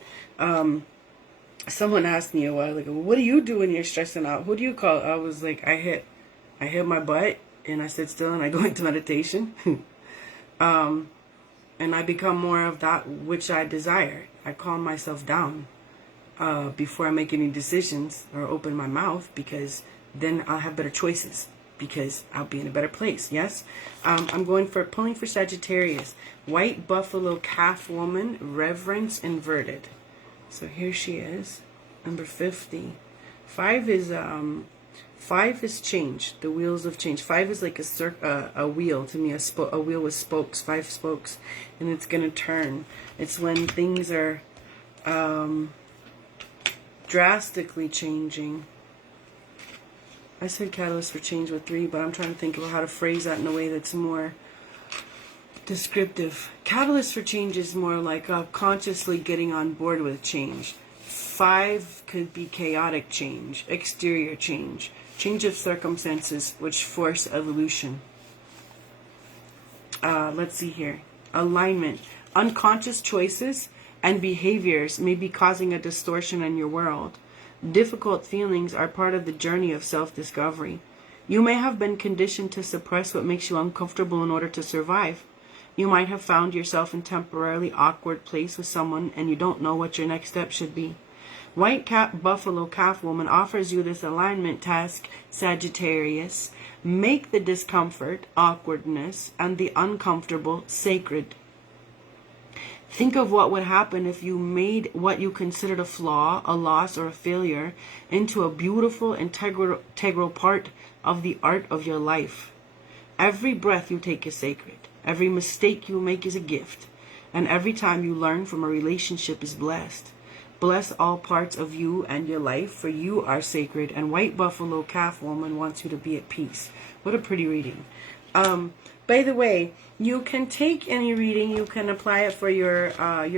Someone asked me a while ago, what do you do when you're stressing out? Who do you call? I was like, I hit my butt and I sit still and I go into meditation. And I become more of that which I desire. I calm myself down before I make any decisions or open my mouth, because then I'll have better choices, because I'll be in a better place. Yes? I'm pulling for Sagittarius. White buffalo calf woman, reverence inverted. So here she is, number 50. 5 is change, the wheels of change. 5 is like a wheel to me, a wheel with spokes, 5 spokes, and it's gonna turn. It's when things are drastically changing. I said catalyst for change with 3, but I'm trying to think about how to phrase that in a way that's more descriptive. Catalyst for change is more like consciously getting on board with change. 5 could be chaotic change, exterior change, change of circumstances which force evolution. Let's see here. Alignment. Unconscious choices and behaviors may be causing a distortion in your world. Difficult feelings are part of the journey of self-discovery. You may have been conditioned to suppress what makes you uncomfortable in order to survive. You might have found yourself in a temporarily awkward place with someone and you don't know what your next step should be. White buffalo calf woman offers you this alignment task, Sagittarius. Make the discomfort, awkwardness, and the uncomfortable sacred. Think of what would happen if you made what you considered a flaw, a loss, or a failure into a beautiful, integral part of the art of your life. Every breath you take is sacred. Every mistake you make is a gift. And every time you learn from a relationship is blessed. Bless all parts of you and your life, for you are sacred, and White Buffalo Calf Woman wants you to be at peace. What a pretty reading. By the way, you can take any reading, you can apply it for your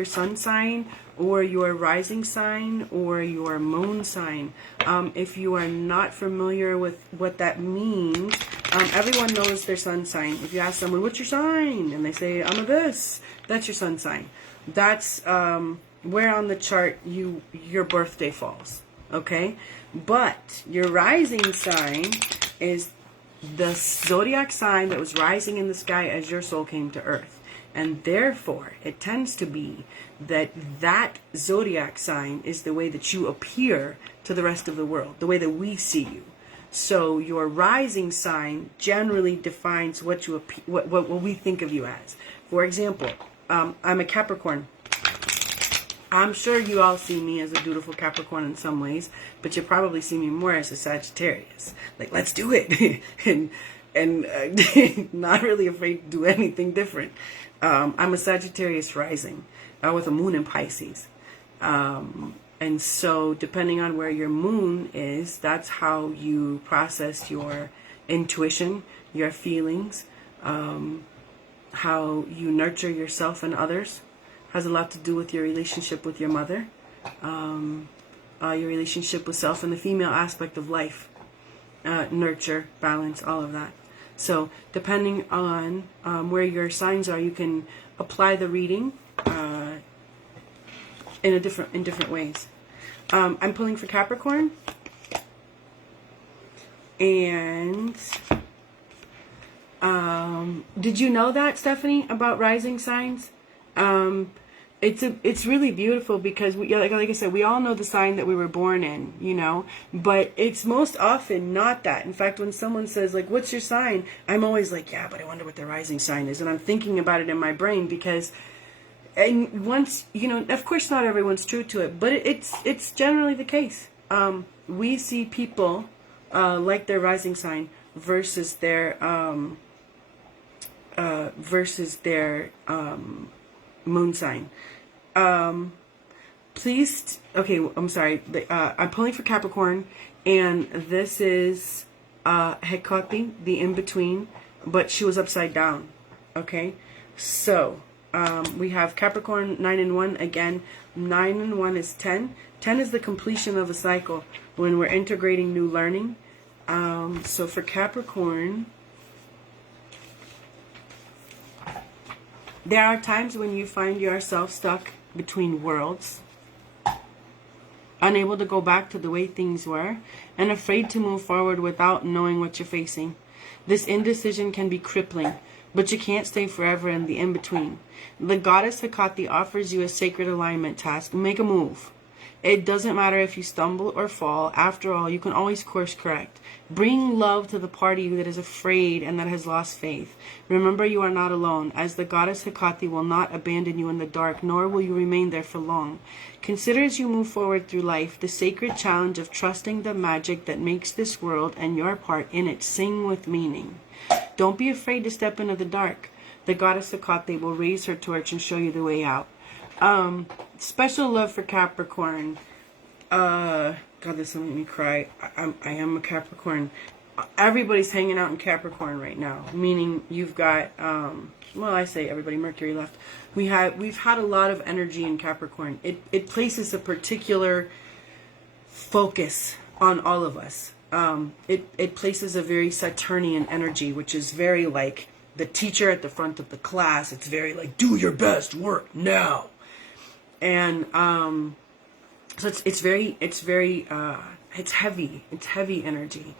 sun sign, or your rising sign, or your moon sign. If you are not familiar with what that means, everyone knows their sun sign. If you ask someone, what's your sign? And they say, I'm a this. That's your sun sign. That's where on the chart your birthday falls. Okay? But your rising sign is the zodiac sign that was rising in the sky as your soul came to earth. And therefore, it tends to be that zodiac sign is the way that you appear to the rest of the world, the way that we see you. So your rising sign generally defines what we think of you as. For example, I'm a Capricorn. I'm sure you all see me as a dutiful Capricorn in some ways, but you probably see me more as a Sagittarius. Like, let's do it. and not really afraid to do anything different. I'm a Sagittarius rising with a moon in Pisces. And so depending on where your moon is, that's how you process your intuition, your feelings, how you nurture yourself and others. Has a lot to do with your relationship with your mother, your relationship with self and the female aspect of life, nurture, balance, all of that. So depending on where your signs are, you can apply the reading in different ways. I'm pulling for Capricorn, and did you know that, Stephanie, about rising signs? It's really beautiful because like I said, we all know the sign that we were born in, you know, but it's most often not that. In fact, when someone says, like, what's your sign? I'm always like, yeah, but I wonder what the rising sign is. And I'm thinking about it in my brain because, and once, you know, of course not everyone's true to it, but it's generally the case. We see people like their rising sign versus their moon sign. Please, okay, I'm sorry. I'm pulling for Capricorn, and this is Hecate, the in-between, but she was upside down. Okay, so we have Capricorn 9 and 1 again. 9 and 1 is 10. 10 is the completion of a cycle when we're integrating new learning. So for Capricorn, there are times when you find yourself stuck between worlds, unable to go back to the way things were, and afraid to move forward without knowing what you're facing. This indecision can be crippling, but you can't stay forever in the in-between. The goddess Hecate offers you a sacred alignment task. Make a move. It doesn't matter if you stumble or fall. After all, you can always course correct. Bring love to the party that is afraid and that has lost faith. Remember, you are not alone, as the goddess Hecate will not abandon you in the dark, nor will you remain there for long. Consider as you move forward through life the sacred challenge of trusting the magic that makes this world and your part in it sing with meaning. Don't be afraid to step into the dark. The goddess Hecate will raise her torch and show you the way out. Special love for Capricorn. God, this will make me cry. I am a Capricorn. Everybody's hanging out in Capricorn right now. Meaning you've got, well, I say everybody, Mercury left. We've had a lot of energy in Capricorn. It places a particular focus on all of us. It places a very Saturnian energy, which is very like the teacher at the front of the class. It's very like, do your best work now. And so it's heavy. It's heavy energy.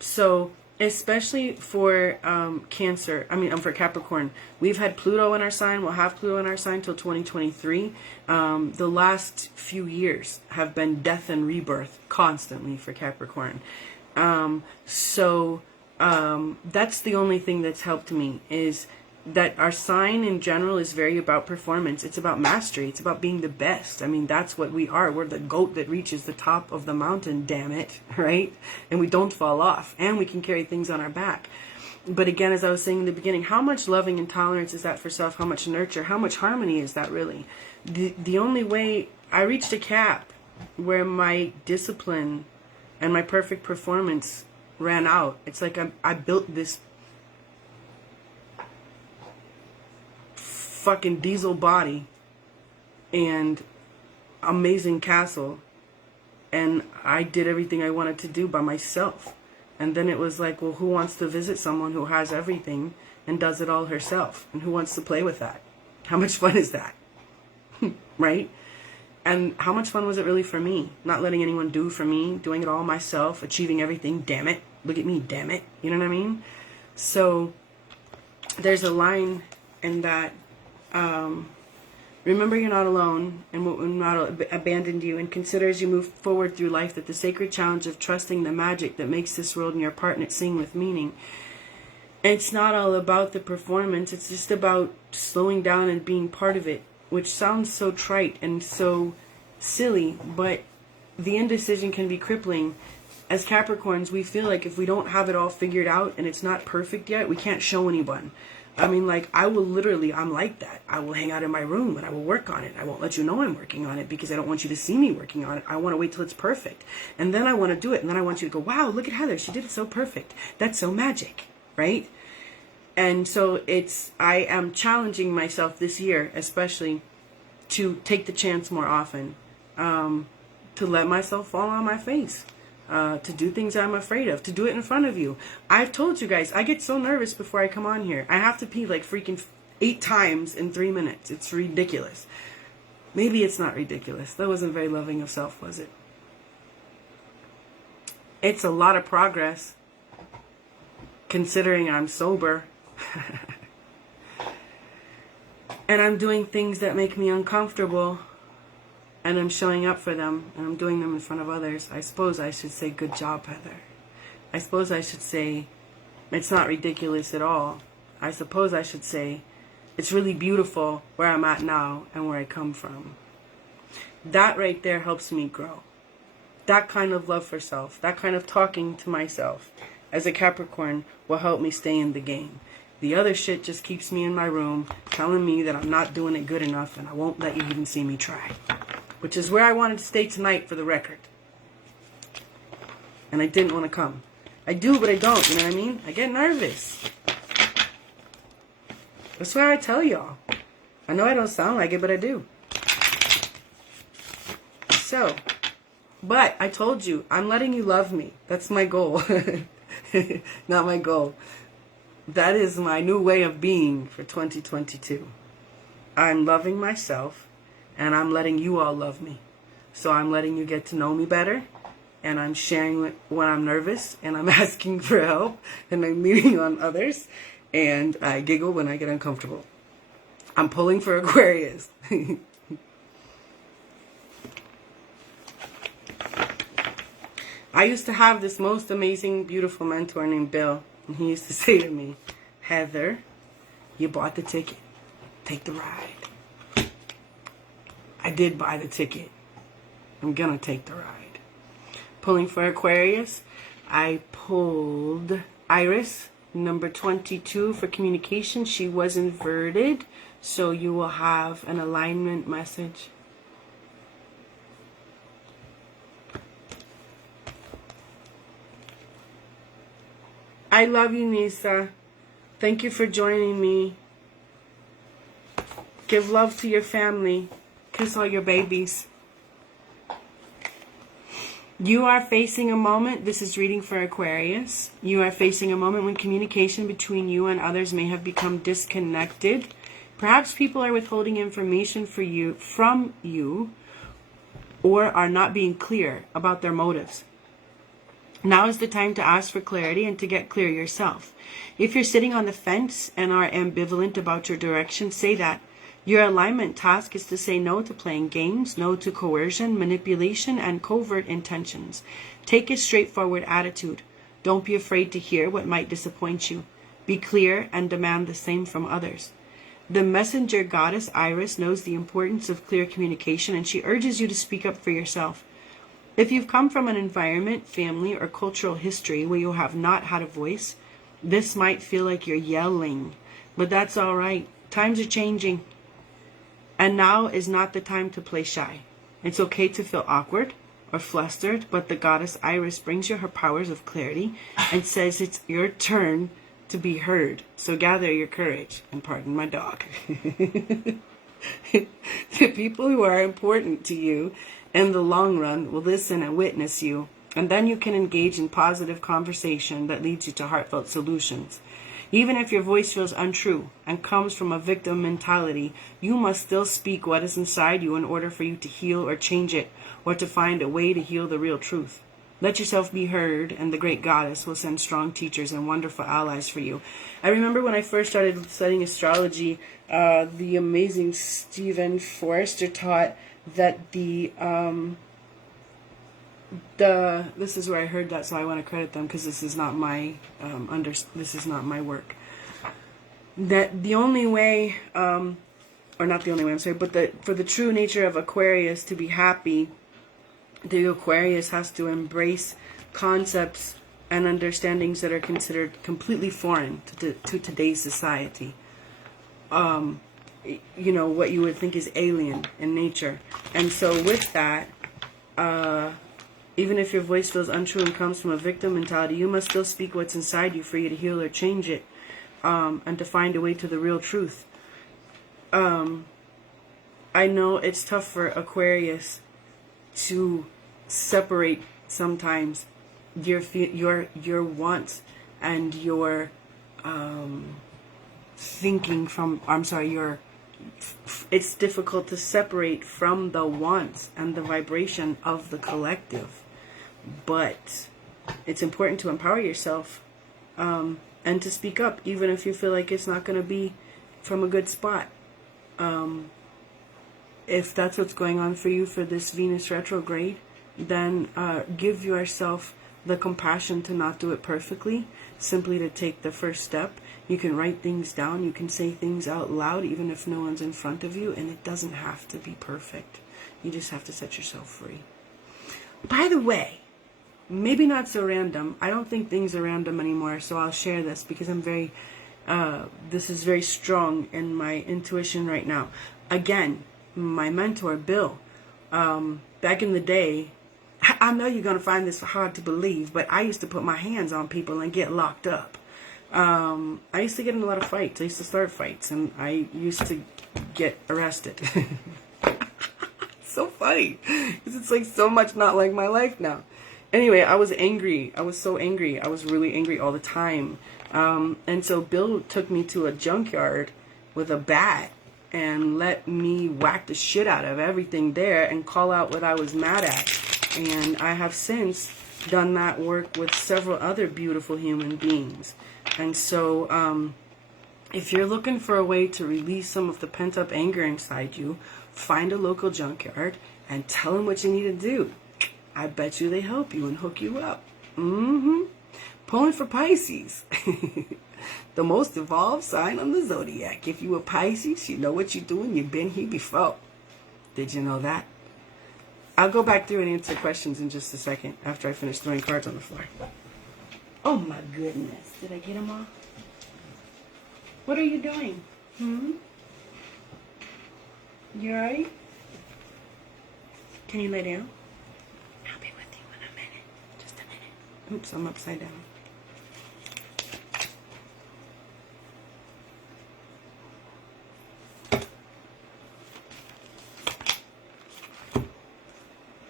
So especially for for Capricorn, we've had Pluto in our sign. We'll have Pluto in our sign till 2023. The last few years have been death and rebirth constantly for Capricorn. So that's the only thing that's helped me is that our sign in general is very about performance. It's about mastery. It's about being the best. I mean, that's what we are. We're the goat that reaches the top of the mountain, damn it, right? And we don't fall off. And we can carry things on our back. But again, as I was saying in the beginning, how much loving and tolerance is that for self? How much nurture? How much harmony is that really? The only way I reached a cap where my discipline and my perfect performance ran out. It's like I built this fucking diesel body and amazing castle, and I did everything I wanted to do by myself. And then it was like, well, who wants to visit someone who has everything and does it all herself? And who wants to play with that? How much fun is that? Right? And how much fun was it really for me? Not letting anyone do for me, doing it all myself, achieving everything, damn it. Look at me, damn it. You know what I mean? So there's a line in that, remember you're not alone and will not abandon you, and consider as you move forward through life that the sacred challenge of trusting the magic that makes this world and your partner sing with meaning. It's not all about the performance. It's just about slowing down and being part of it, which sounds so trite and so silly, but the indecision can be crippling. As Capricorns, we feel like if we don't have it all figured out and it's not perfect yet, we can't show anyone. I mean, like, I'm like that. I will hang out in my room and I will work on it. I won't let you know I'm working on it because I don't want you to see me working on it. I want to wait till it's perfect. And then I want to do it. And then I want you to go, wow, look at Heather. She did it so perfect. That's so magic, right? And so I am challenging myself this year, especially, to take the chance more often, to let myself fall on my face. To do things I'm afraid of, to do it in front of you. I've told you guys, I get so nervous before I come on here. I have to pee like freaking 8 times in 3 minutes. It's ridiculous. Maybe it's not ridiculous. That wasn't very loving of self, was it? It's a lot of progress, considering I'm sober. And I'm doing things that make me uncomfortable. And I'm showing up for them, and I'm doing them in front of others. I suppose I should say, good job, Heather. I suppose I should say, it's not ridiculous at all. I suppose I should say, it's really beautiful where I'm at now and where I come from. That right there helps me grow. That kind of love for self, that kind of talking to myself as a Capricorn will help me stay in the game. The other shit just keeps me in my room, telling me that I'm not doing it good enough, and I won't let you even see me try. Which is where I wanted to stay tonight, for the record. And I didn't want to come. I do, but I don't, you know what I mean? I get nervous. That's why I tell y'all. I know I don't sound like it, but I do. So, but I told you, I'm letting you love me. That's my goal. Not my goal. That is my new way of being for 2022. I'm loving myself. And I'm letting you all love me. So I'm letting you get to know me better. And I'm sharing when I'm nervous. And I'm asking for help. And I'm leaning on others. And I giggle when I get uncomfortable. I'm pulling for Aquarius. I used to have this most amazing, beautiful mentor named Bill. And he used to say to me, Heather, you bought the ticket. Take the ride. I did buy the ticket. I'm gonna take the ride. Pulling for Aquarius, I pulled Iris, number 22 for communication. She was inverted, so you will have an alignment message. I love you, Nisa. Thank you for joining me. Give love to your family. Kiss all your babies. You are facing a moment, this is reading for Aquarius. You are facing a moment when communication between you and others may have become disconnected. Perhaps people are withholding information from you, or are not being clear about their motives. Now is the time to ask for clarity and to get clear yourself. If you're sitting on the fence and are ambivalent about your direction, say that. Your alignment task is to say no to playing games, no to coercion, manipulation, and covert intentions. Take a straightforward attitude. Don't be afraid to hear what might disappoint you. Be clear and demand the same from others. The messenger goddess Iris knows the importance of clear communication, and she urges you to speak up for yourself. If you've come from an environment, family, or cultural history where you have not had a voice, this might feel like you're yelling, but that's all right. Times are changing, and now is not the time to play shy. It's okay to feel awkward or flustered, but the goddess Iris brings you her powers of clarity and says it's your turn to be heard. So gather your courage, and pardon my dog. The people who are important to you in the long run will listen and witness you, and then you can engage in positive conversation that leads you to heartfelt solutions. Even if your voice feels untrue and comes from a victim mentality, you must still speak what is inside you in order for you to heal or change it, or to find a way to heal the real truth. Let yourself be heard, and the great goddess will send strong teachers and wonderful allies for you. I remember when I first started studying astrology, the amazing Stephen Forrester taught that this is where I heard that, so I want to credit them because this is not my this is not my work. That the only way, or not the only way, I'm sorry, but for the true nature of Aquarius to be happy, the Aquarius has to embrace concepts and understandings that are considered completely foreign to today's society. You know, what you would think is alien in nature. And so with that, even if your voice feels untrue and comes from a victim mentality, you must still speak what's inside you for you to heal or change it, and to find a way to the real truth. I know it's tough for Aquarius to separate sometimes your wants and your thinking from, it's difficult to separate from the wants and the vibration of the collective. But it's important to empower yourself, and to speak up, even if you feel like it's not going to be from a good spot. If that's what's going on for you for this Venus retrograde, then give yourself the compassion to not do it perfectly, simply to take the first step. You can write things down, you can say things out loud, even if no one's in front of you, and it doesn't have to be perfect. You just have to set yourself free. By the way, maybe not so random. I don't think things are random anymore, so I'll share this because I'm very, this is very strong in my intuition right now. Again, my mentor, Bill, back in the day, I know you're going to find this hard to believe, but I used to put my hands on people and get locked up. I used to get in a lot of fights. I used to start fights, and I used to get arrested. So funny, because it's like so much not like my life now. Anyway, I was angry. I was so angry. I was really angry all the time. And so Bill took me to a junkyard with a bat and let me whack the shit out of everything there and call out what I was mad at. And I have since done that work with several other beautiful human beings. And so if you're looking for a way to release some of the pent-up anger inside you, find a local junkyard and tell them what you need to do. I bet you they help you and hook you up. Pulling for Pisces. The most evolved sign on the zodiac. If you a Pisces, you know what you're doing. You've been here before. Did you know that? I'll go back through and answer questions in just a second after I finish throwing cards on the floor. Oh my goodness. Did I get them all? What are you doing? You alright? Can you lay down? I'll be with you in a minute. Just a minute. Oops, I'm upside down.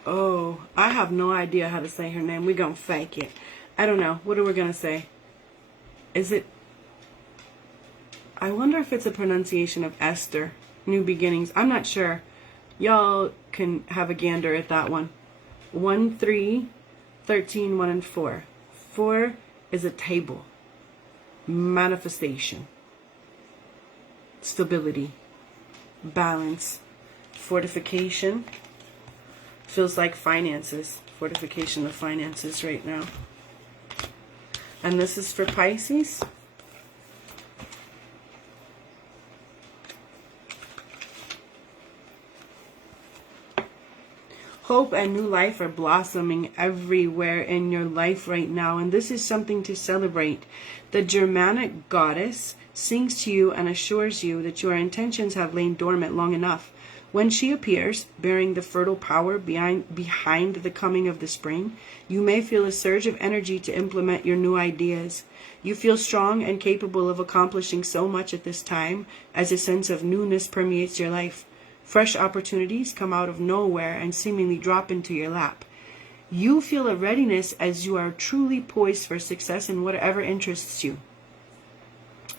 Oh, I have no idea how to say her name. We're going to fake it. I don't know. What are we going to say? Is it... I wonder if it's a pronunciation of Esther. New beginnings. I'm not sure. Y'all can have a gander at that one. 1, 3, 13, 1, and 4. 4 is a table. Manifestation. Stability. Balance. Fortification. Feels like finances. Fortification of finances right now. And this is for Pisces. hope and new life are blossoming everywhere in your life right now, and this is something to celebrate. The Germanic goddess sings to you and assures you that your intentions have lain dormant long enough. When she appears, bearing the fertile power behind the coming of the spring, you may feel a surge of energy to implement your new ideas. You feel strong and capable of accomplishing so much at this time, as a sense of newness permeates your life. Fresh opportunities come out of nowhere and seemingly drop into your lap. You feel a readiness as you are truly poised for success in whatever interests you.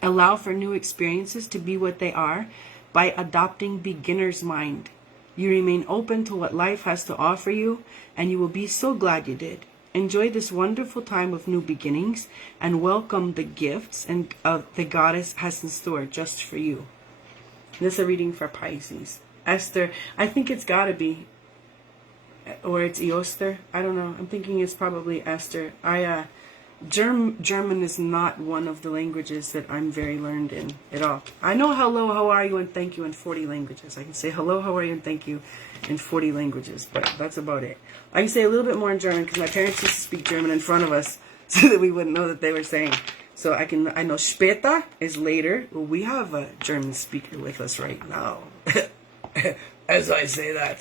Allow for new experiences to be what they are by adopting beginner's mind. You remain open to what life has to offer you, and you will be so glad you did. Enjoy this wonderful time of new beginnings and welcome the gifts and the goddess has in store just for you. This is a reading for Pisces. Esther, I think it's got to be, or it's Eoster. I don't know. I'm thinking it's probably Esther. German is not one of the languages that I'm very learned in at all. I know hello, how are you, and thank you in 40 languages. I can say hello, how are you, and thank you in 40 languages, but that's about it. I can say a little bit more in German because my parents used to speak German in front of us so that we wouldn't know that they were saying. So I know später is later. Well, we have a German speaker with us right now. As I say that.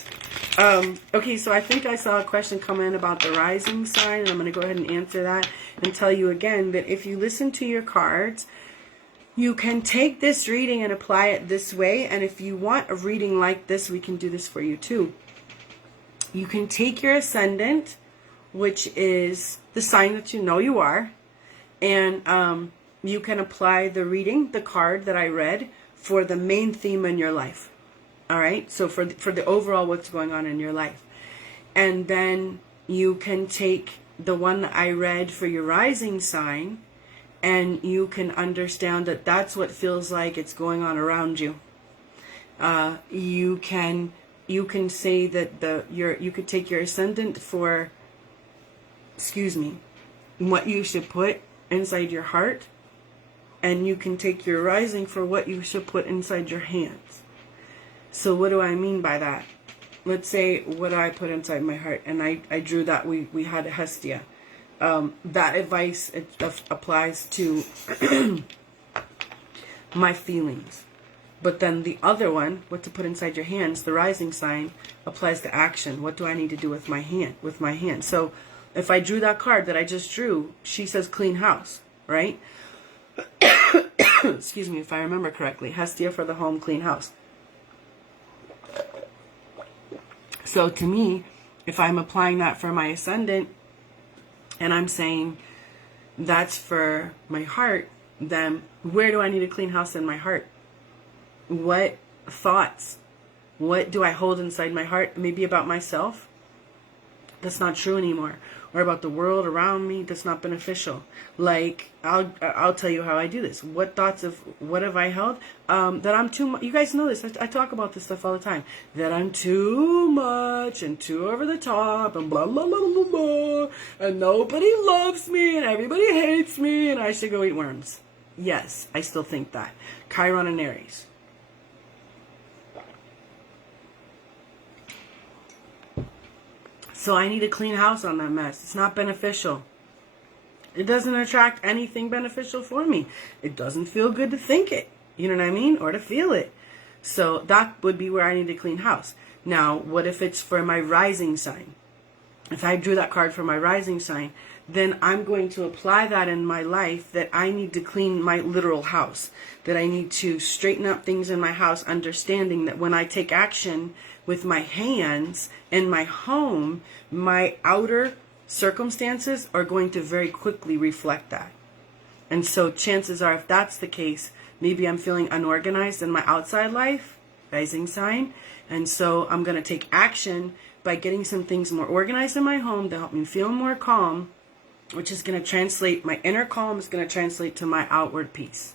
Okay, so I think I saw a question come in about the rising sign, and I'm going to go ahead and answer that and tell you again that if you listen to your cards, you can take this reading and apply it this way, and if you want a reading like this, we can do this for you too. You can take your ascendant, which is the sign that you know you are, and you can apply the reading, the card that I read, for the main theme in your life. All right, so for the overall what's going on in your life. And then you can take the one that I read for your rising sign, and you can understand that that's what feels like it's going on around you. You can say that you could take your ascendant for, what you should put inside your heart, and you can take your rising for what you should put inside your hands. So what do I mean by that? Let's say what do I put inside my heart, and I drew that we had a Hestia. That advice applies to my feelings. But then the other one, what to put inside your hands, the rising sign, applies to action. What do I need to do with my hand? So if I drew that card that I just drew, she says clean house, right? Excuse me, if I remember correctly. Hestia for the home, clean house. So to me, if I'm applying that for my ascendant, and I'm saying that's for my heart, then where do I need to clean house in my heart? What thoughts? What do I hold inside my heart? Maybe about myself? That's not true anymore. Or about the world around me that's not beneficial. Like, I'll tell you how I do this. What thoughts of, what have I held? That I'm too much. You guys know this. I talk about this stuff all the time. That I'm too much and too over the top and blah, blah, blah, blah, blah. And nobody loves me and everybody hates me and I should go eat worms. Yes, I still think that. Chiron and Aries. So I need to clean house on that mess. It's not beneficial. It doesn't attract anything beneficial for me. It doesn't feel good to think it. You know what I mean? Or to feel it. So that would be where I need to clean house. Now, what if it's for my rising sign? If I drew that card for my rising sign, then I'm going to apply that in my life, that I need to clean my literal house. That I need to straighten up things in my house, understanding that when I take action with my hands in my home, my outer circumstances are going to very quickly reflect that. And so chances are, if that's the case, maybe I'm feeling unorganized in my outside life, rising sign, and so I'm going to take action by getting some things more organized in my home to help me feel more calm, which is going to translate, my inner calm is going to translate to my outward peace.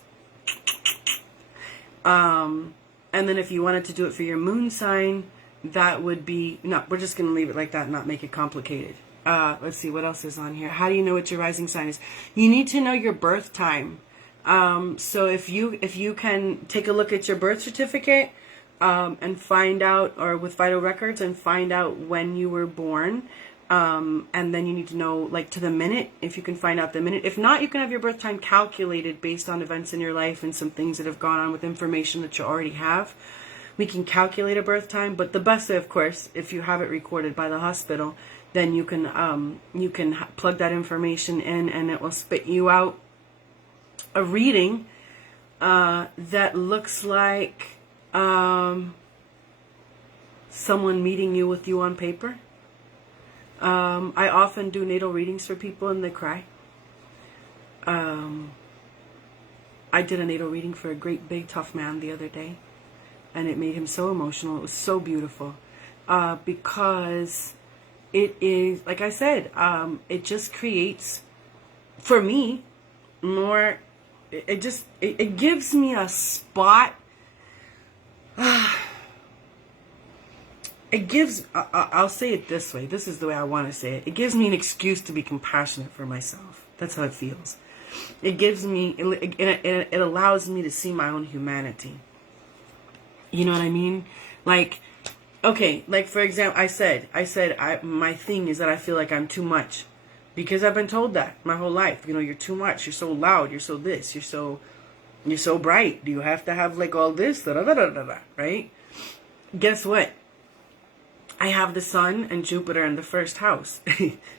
And then if you wanted to do it for your moon sign, that would be, no, we're just going to leave it like that and not make it complicated. Let's see, what else is on here? How do you know what your rising sign is? You need to know your birth time. So if you can take a look at your birth certificate, and find out, or with vital records, and find out when you were born. And then you need to know, like, to the minute, if you can find out the minute. If not, you can have your birth time calculated based on events in your life and some things that have gone on with information that you already have. We can calculate a birth time, but the best way, of course, if you have it recorded by the hospital, then you can plug that information in, and it will spit you out a reading that looks like someone meeting you with you on paper. I often do natal readings for people and they cry. I did a natal reading for a great big tough man the other day, and it made him so emotional. It was so beautiful, because it is, like I said, it just creates, for me, more, it gives me a spot. It gives, I'll say it this way. This is the way I want to say it. It gives me an excuse to be compassionate for myself. That's how it feels. It gives me, it allows me to see my own humanity. You know what I mean? Like, okay, like for example, I said, my thing is that I feel like I'm too much. Because I've been told that my whole life. You know, you're too much. You're so loud. You're so this. You're so bright. Do you have to have like all this? Da, da, da, da, da, right? Guess what? I have the sun and Jupiter in the first house.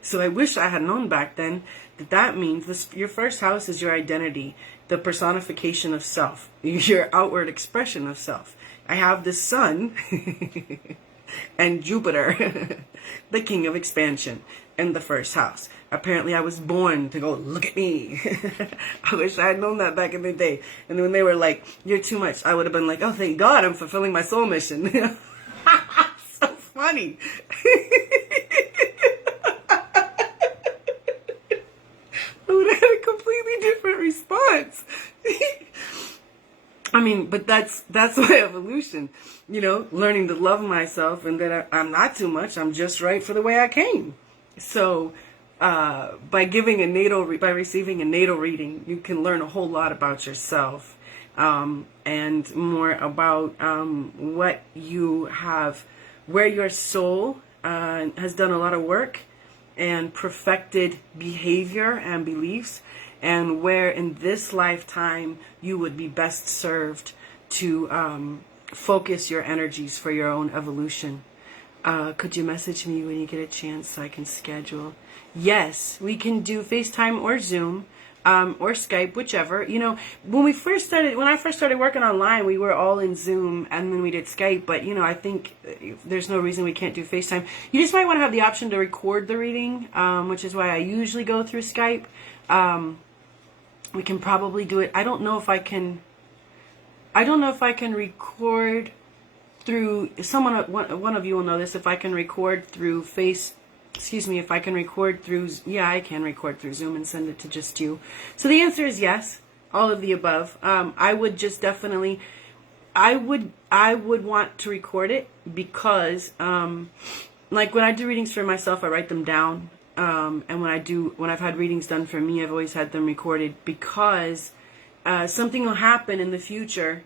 So I wish I had known back then that means your first house is your identity, the personification of self, your outward expression of self. I have the sun and Jupiter, the king of expansion, in the first house. Apparently I was born to go, look at me. I wish I had known that back in the day. And when they were like, you're too much, I would have been like, oh, thank God I'm fulfilling my soul mission. Funny. I would have had a completely different response. I mean, but that's my evolution, you know, learning to love myself, and that I'm not too much. I'm just right for the way I came. So by receiving a natal reading, you can learn a whole lot about yourself, and more about what you have, where your soul has done a lot of work and perfected behavior and beliefs, and where in this lifetime you would be best served to focus your energies for your own evolution. Could you message me when you get a chance so I can schedule? Yes, we can do FaceTime or Zoom. Or Skype, whichever. You know, when I first started working online, we were all in Zoom, and then we did Skype. But, you know, I think there's no reason we can't do FaceTime. You just might want to have the option to record the reading, which is why I usually go through Skype. We can probably do it. I don't know if I can record through, one of you will know this, if I can record through if I can record through, I can record through Zoom and send it to just you. So the answer is yes, all of the above. I would just definitely, I would want to record it because, like when I do readings for myself, I write them down. And when I've had readings done for me, I've always had them recorded because something will happen in the future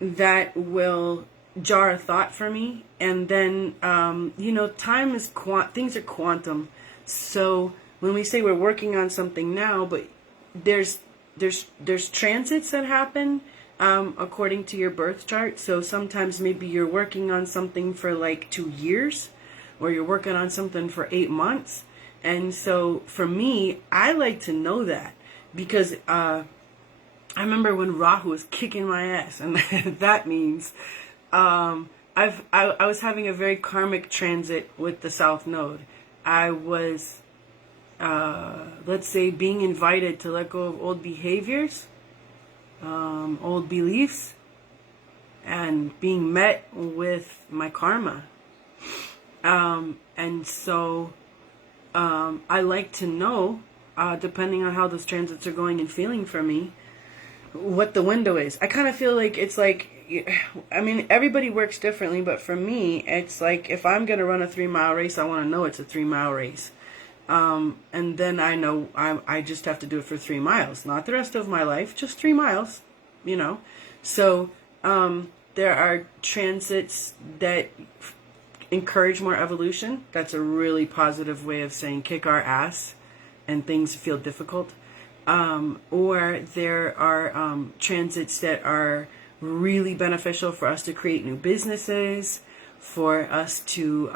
that will jar a thought for me, and then you know, time is things are quantum. So when we say we're working on something now, but there's transits that happen according to your birth chart. So sometimes maybe you're working on something for like 2 years, or you're working on something for 8 months. And so for me, I like to know that because I remember when Rahu was kicking my ass, and that means I was having a very karmic transit with the South Node. I was, let's say, being invited to let go of old behaviors, old beliefs, and being met with my karma. And so I like to know, depending on how those transits are going and feeling for me, what the window is. I kind of feel like it's like, I mean, everybody works differently, but for me, it's like if I'm going to run a 3-mile race, I want to know it's a 3-mile race. And then I know I just have to do it for 3 miles, not the rest of my life, just 3 miles, you know. So there are transits that encourage more evolution. That's a really positive way of saying kick our ass and things feel difficult. Or there are transits that are really beneficial for us to create new businesses, for us to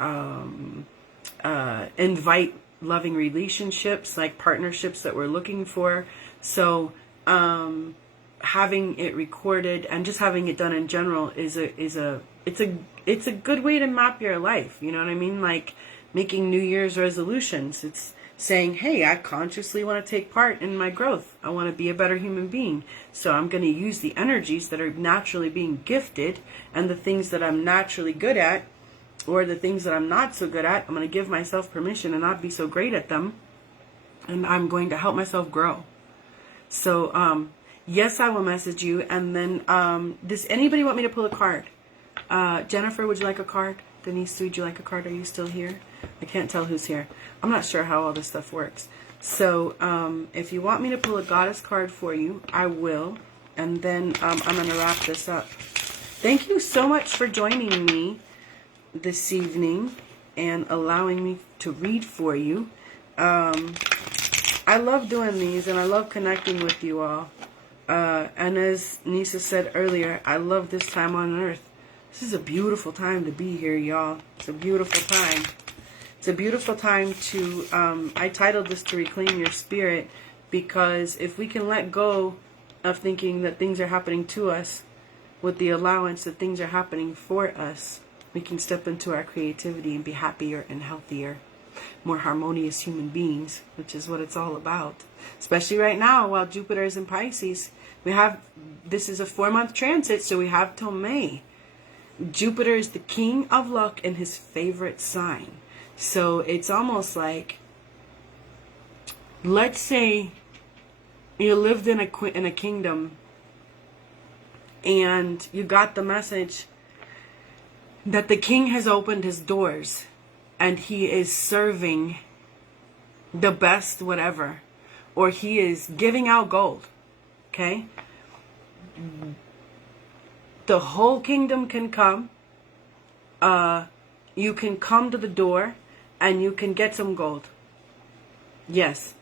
invite loving relationships, like partnerships that we're looking for. So having it recorded and just having it done in general is a good way to map your life. You know what I mean? Like making New Year's resolutions. It's saying, hey, I consciously want to take part in my growth. I want to be a better human being. So I'm going to use the energies that are naturally being gifted and the things that I'm naturally good at, or the things that I'm not so good at. I'm going to give myself permission and not be so great at them. And I'm going to help myself grow. So, yes, I will message you. And then, does anybody want me to pull a card? Jennifer, would you like a card? Denise, would you like a card? Are you still here? I can't tell who's here. I'm not sure how all this stuff works. So, if you want me to pull a goddess card for you, I will. And then I'm going to wrap this up. Thank you so much for joining me this evening and allowing me to read for you. I love doing these and I love connecting with you all. And as Nisa said earlier, I love this time on earth. This is a beautiful time to be here, y'all. It's a beautiful time. It's a beautiful time to, I titled this to reclaim your spirit, because if we can let go of thinking that things are happening to us with the allowance that things are happening for us, we can step into our creativity and be happier and healthier, more harmonious human beings, which is what it's all about. Especially right now, while Jupiter is in Pisces, this is a 4-month transit, so we have till May. Jupiter is the king of luck in his favorite sign. So it's almost like, let's say you lived in a kingdom and you got the message that the king has opened his doors and he is serving the best whatever, or he is giving out gold. Okay? The whole kingdom can come. You can come to the door and you can get some gold. Yes.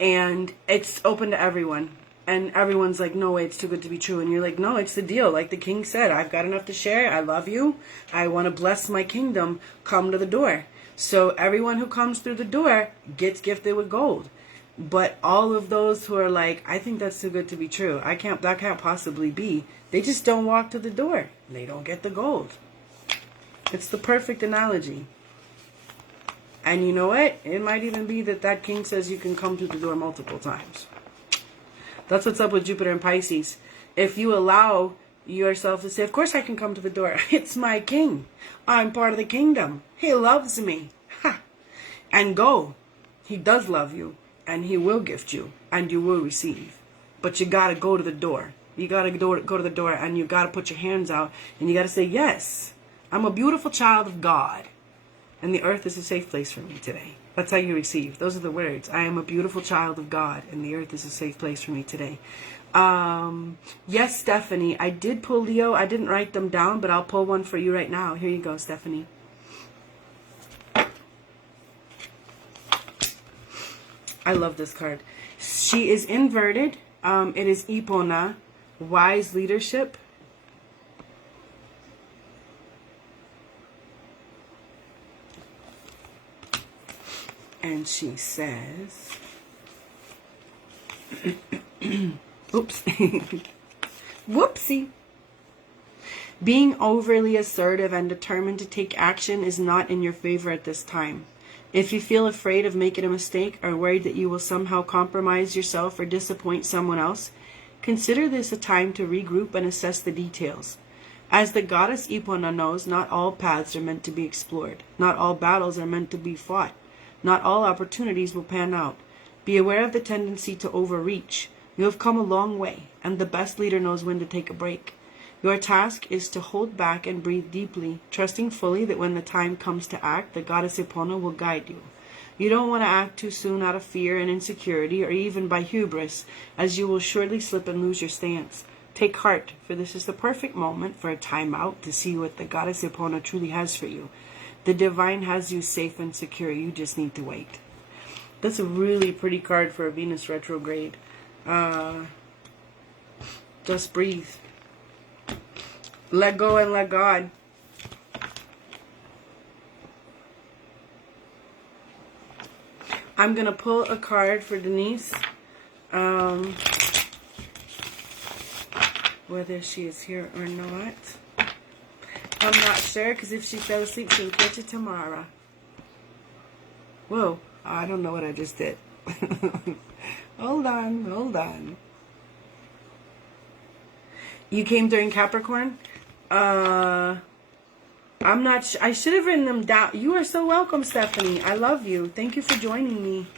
And it's open to everyone. And everyone's like, no way, it's too good to be true. And you're like, no, it's the deal. Like the king said, I've got enough to share. I love you. I want to bless my kingdom. Come to the door. So everyone who comes through the door gets gifted with gold. But all of those who are like, I think that's too good to be true. That can't possibly be. They just don't walk to the door. They don't get the gold. It's the perfect analogy. And you know what? It might even be that king says you can come through the door multiple times. That's what's up with Jupiter and Pisces. If you allow yourself to say, of course I can come to the door. It's my king. I'm part of the kingdom. He loves me. Ha! And go. He does love you. And he will gift you. And you will receive. But you got to go to the door. You got to go to the door and you got to put your hands out. And you got to say, yes, I'm a beautiful child of God. And the earth is a safe place for me today. That's how you receive. Those are the words. I am a beautiful child of God, and the earth is a safe place for me today. Yes, Stephanie, I did pull Leo. I didn't write them down, but I'll pull one for you right now. Here you go, Stephanie. I love this card. She is inverted. It is Ipona, wise leadership. And she says, oops, whoopsie. Being overly assertive and determined to take action is not in your favor at this time. If you feel afraid of making a mistake or worried that you will somehow compromise yourself or disappoint someone else, consider this a time to regroup and assess the details. As the goddess Ipona knows, not all paths are meant to be explored. Not all battles are meant to be fought. Not all opportunities will pan out. Be aware of the tendency to overreach. You have come a long way, and the best leader knows when to take a break. Your task is to hold back and breathe deeply, trusting fully that when the time comes to act, the goddess Ipona will guide you. You don't want to act too soon out of fear and insecurity, or even by hubris, as you will surely slip and lose your stance. Take heart, for this is the perfect moment for a time out to see what the goddess Epona truly has for you. The divine has you safe and secure. You just need to wait. That's a really pretty card for a Venus retrograde. Just breathe. Let go and let God. I'm going to pull a card for Denise. Whether she is here or not. I'm not sure, because if she fell asleep, she'll catch it tomorrow. Whoa. I don't know what I just did. Hold on. You came during Capricorn? I'm not I should have written them down. You are so welcome, Stephanie. I love you. Thank you for joining me.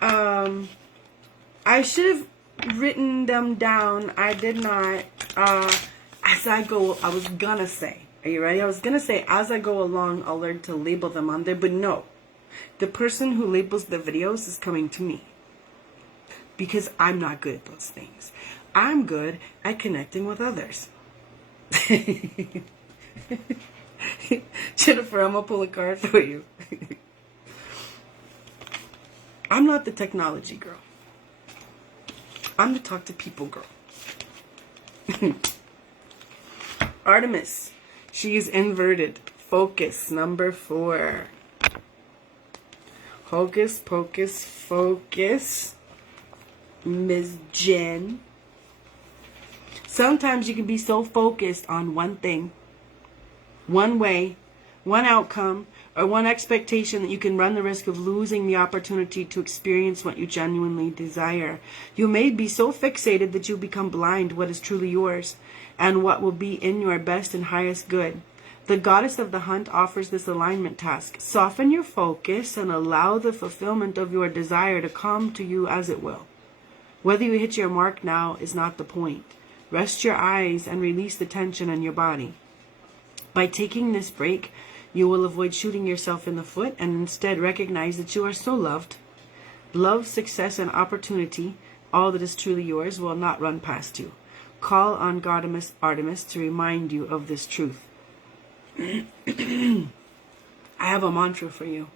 I should have written them down. I did not. As I go, I was gonna say, are you ready? I was gonna say, as I go along, I'll learn to label them on there, but no. The person who labels the videos is coming to me. Because I'm not good at those things. I'm good at connecting with others. Jennifer, I'm gonna pull a card for you. I'm not the technology girl. I'm the talk to people girl. Artemis. She is inverted. Focus. Number 4. Hocus pocus focus. Ms. Jen. Sometimes you can be so focused on one thing, one way, one outcome, or one expectation that you can run the risk of losing the opportunity to experience what you genuinely desire. You may be so fixated that you become blind what is truly yours and what will be in your best and highest good. The goddess of the hunt offers this alignment task. Soften your focus and allow the fulfillment of your desire to come to you as it will. Whether you hit your mark now is not the point. Rest your eyes and release the tension in your body. By taking this break, you will avoid shooting yourself in the foot and instead recognize that you are so loved. Love, success, and opportunity, all that is truly yours, will not run past you. Call on Goddess Artemis to remind you of this truth. I have a mantra for you.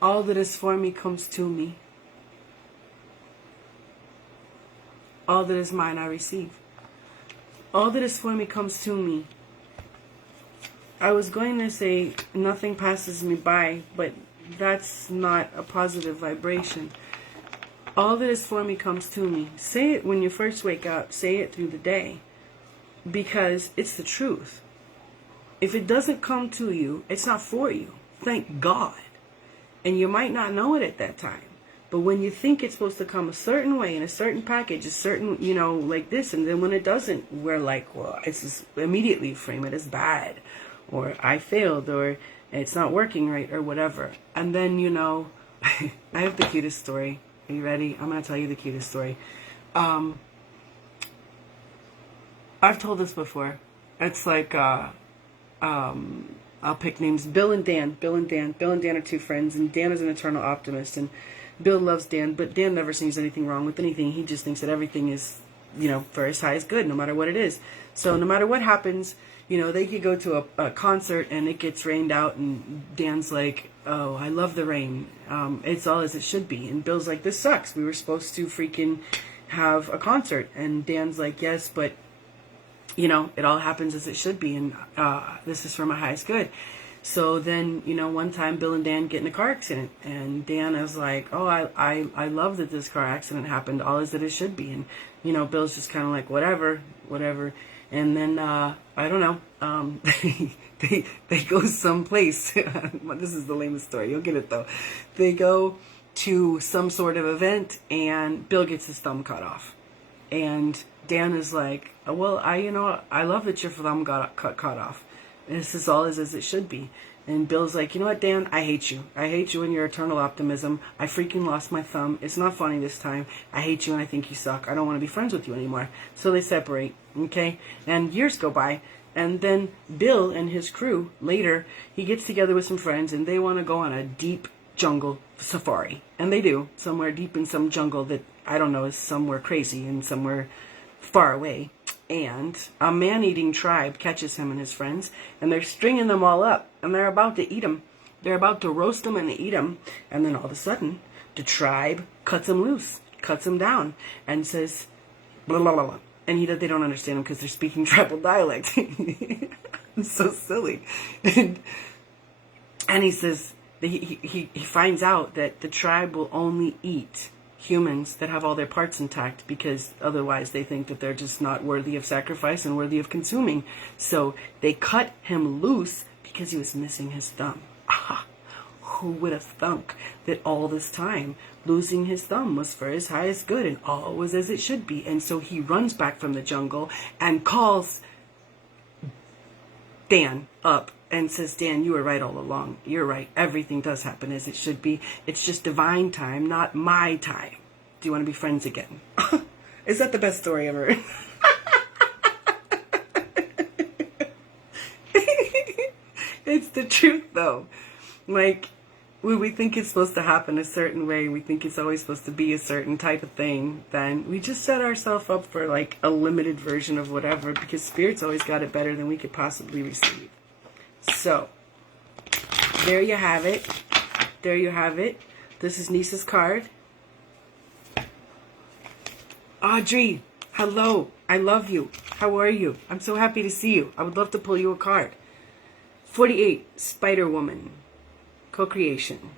All that is for me comes to me. All that is mine I receive. All that is for me comes to me. I was going to say nothing passes me by, but that's not a positive vibration. All that is for me comes to me. Say it when you first wake up. Say it through the day. Because it's the truth. If it doesn't come to you, it's not for you. Thank God. And you might not know it at that time. But when you think it's supposed to come a certain way, in a certain package, a certain, like this, and then when it doesn't, we're like, well, it's just immediately frame it as bad, or I failed, or it's not working right, or whatever. And then, I have the cutest story. Are you ready? I'm going to tell you the cutest story. I've told this before. It's like, I'll pick names. Bill and Dan. Bill and Dan are two friends, and Dan is an eternal optimist, and Bill loves Dan, but Dan never sees anything wrong with anything. He just thinks that everything is, for his highest good, no matter what it is. So no matter what happens, they could go to a concert and it gets rained out, and Dan's like, oh, I love the rain. It's all as it should be. And Bill's like, this sucks. We were supposed to freaking have a concert. And Dan's like, yes, but, it all happens as it should be. And this is for my highest good. So then, one time Bill and Dan get in a car accident, and Dan is like, oh, I love that this car accident happened, all as it should be. And, Bill's just kind of like, whatever. And then, I don't know, they go someplace. This is the lamest story. You'll get it, though. They go to some sort of event, and Bill gets his thumb cut off. And Dan is like, well, I love that your thumb got cut off. This is all as it should be. And Bill's like, you know what, Dan? I hate you. I hate you and your eternal optimism. I freaking lost my thumb. It's not funny this time. I hate you and I think you suck. I don't want to be friends with you anymore. So they separate, okay? And years go by. And then Bill and his crew, later, he gets together with some friends and they want to go on a deep jungle safari. And they do, somewhere deep in some jungle that, I don't know, is somewhere crazy and somewhere far away. And a man-eating tribe catches him and his friends, and they're stringing them all up, and they're about to eat them. They're about to roast them and eat them, and then all of a sudden, the tribe cuts him loose, cuts him down, and says, blah, blah, blah, blah. And they don't understand him because they're speaking tribal dialect. It's so silly. And he says, he finds out that the tribe will only eat humans that have all their parts intact, because otherwise they think that they're just not worthy of sacrifice and worthy of consuming. So they cut him loose because he was missing his thumb. Aha! Who would have thunk that all this time losing his thumb was for his highest good and all was as it should be? And so he runs back from the jungle and calls Dan up and says, Dan, you were right all along. You're right. Everything does happen as it should be. It's just divine time, not my time. Do you want to be friends again? Is that the best story ever? It's the truth, though. Like, when we think it's supposed to happen a certain way, we think it's always supposed to be a certain type of thing, then we just set ourselves up for, like, a limited version of whatever, because Spirit's always got it better than we could possibly receive. So, there you have it. There you have it. This is Nisa's card. Audrey, hello. I love you. How are you? I'm so happy to see you. I would love to pull you a card. 48, Spider Woman. Co-creation.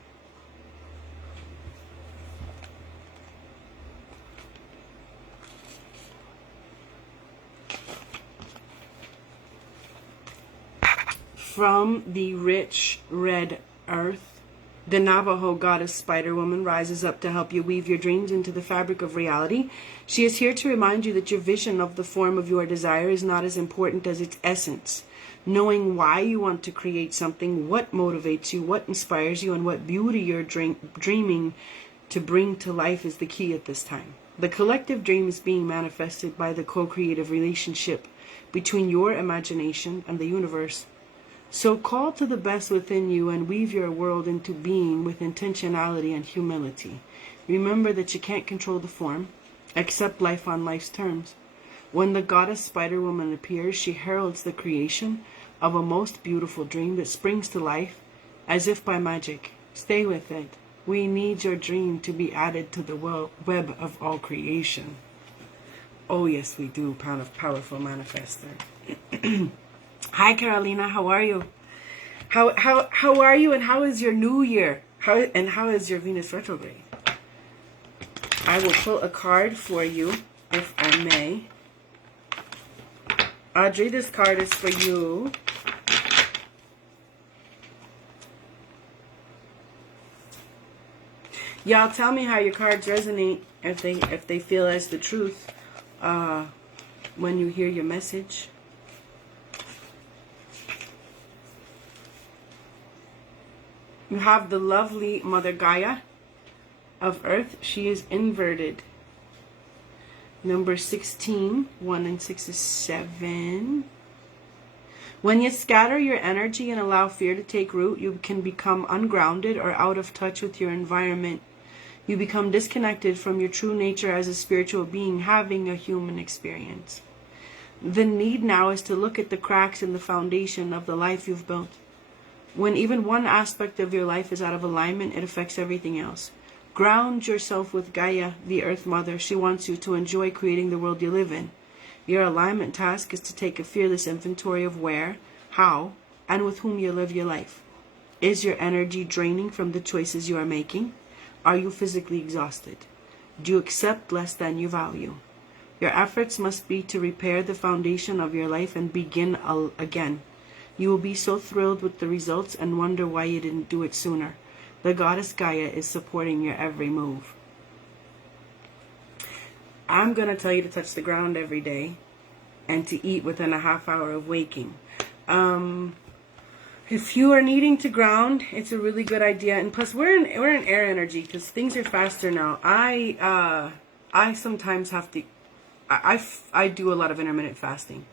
From the rich red earth, the Navajo goddess Spider Woman rises up to help you weave your dreams into the fabric of reality. She is here to remind you that your vision of the form of your desire is not as important as its essence. Knowing why you want to create something, what motivates you, what inspires you, and what beauty you're dreaming to bring to life is the key at this time. The collective dream is being manifested by the co-creative relationship between your imagination and the universe. So call to the best within you and weave your world into being with intentionality and humility. Remember that you can't control the form. Accept life on life's terms. When the goddess Spider Woman appears, she heralds the creation of a most beautiful dream that springs to life as if by magic. Stay with it. We need your dream to be added to the web of all creation. Oh yes, we do, powerful manifester. Hi Carolina, how are you? How are you, and how is your new year? How is your Venus retrograde? I will pull a card for you, if I may. Audrey, this card is for you. Y'all tell me how your cards resonate, if they feel as the truth when you hear your message. You have the lovely Mother Gaia of Earth. She is inverted. Number 16, 1 and 6 is 7. When you scatter your energy and allow fear to take root, you can become ungrounded or out of touch with your environment. You become disconnected from your true nature as a spiritual being having a human experience. The need now is to look at the cracks in the foundation of the life you've built. When even one aspect of your life is out of alignment, it affects everything else. Ground yourself with Gaia, the Earth Mother. She wants you to enjoy creating the world you live in. Your alignment task is to take a fearless inventory of where, how, and with whom you live your life. Is your energy draining from the choices you are making? Are you physically exhausted? Do you accept less than you value? Your efforts must be to repair the foundation of your life and begin again. You will be so thrilled with the results and wonder why you didn't do it sooner. The goddess Gaia is supporting your every move. I'm going to tell you to touch the ground every day and to eat within a half hour of waking. If you are needing to ground, it's a really good idea. And plus, we're in air energy because things are faster now. I sometimes have to. I do a lot of intermittent fasting.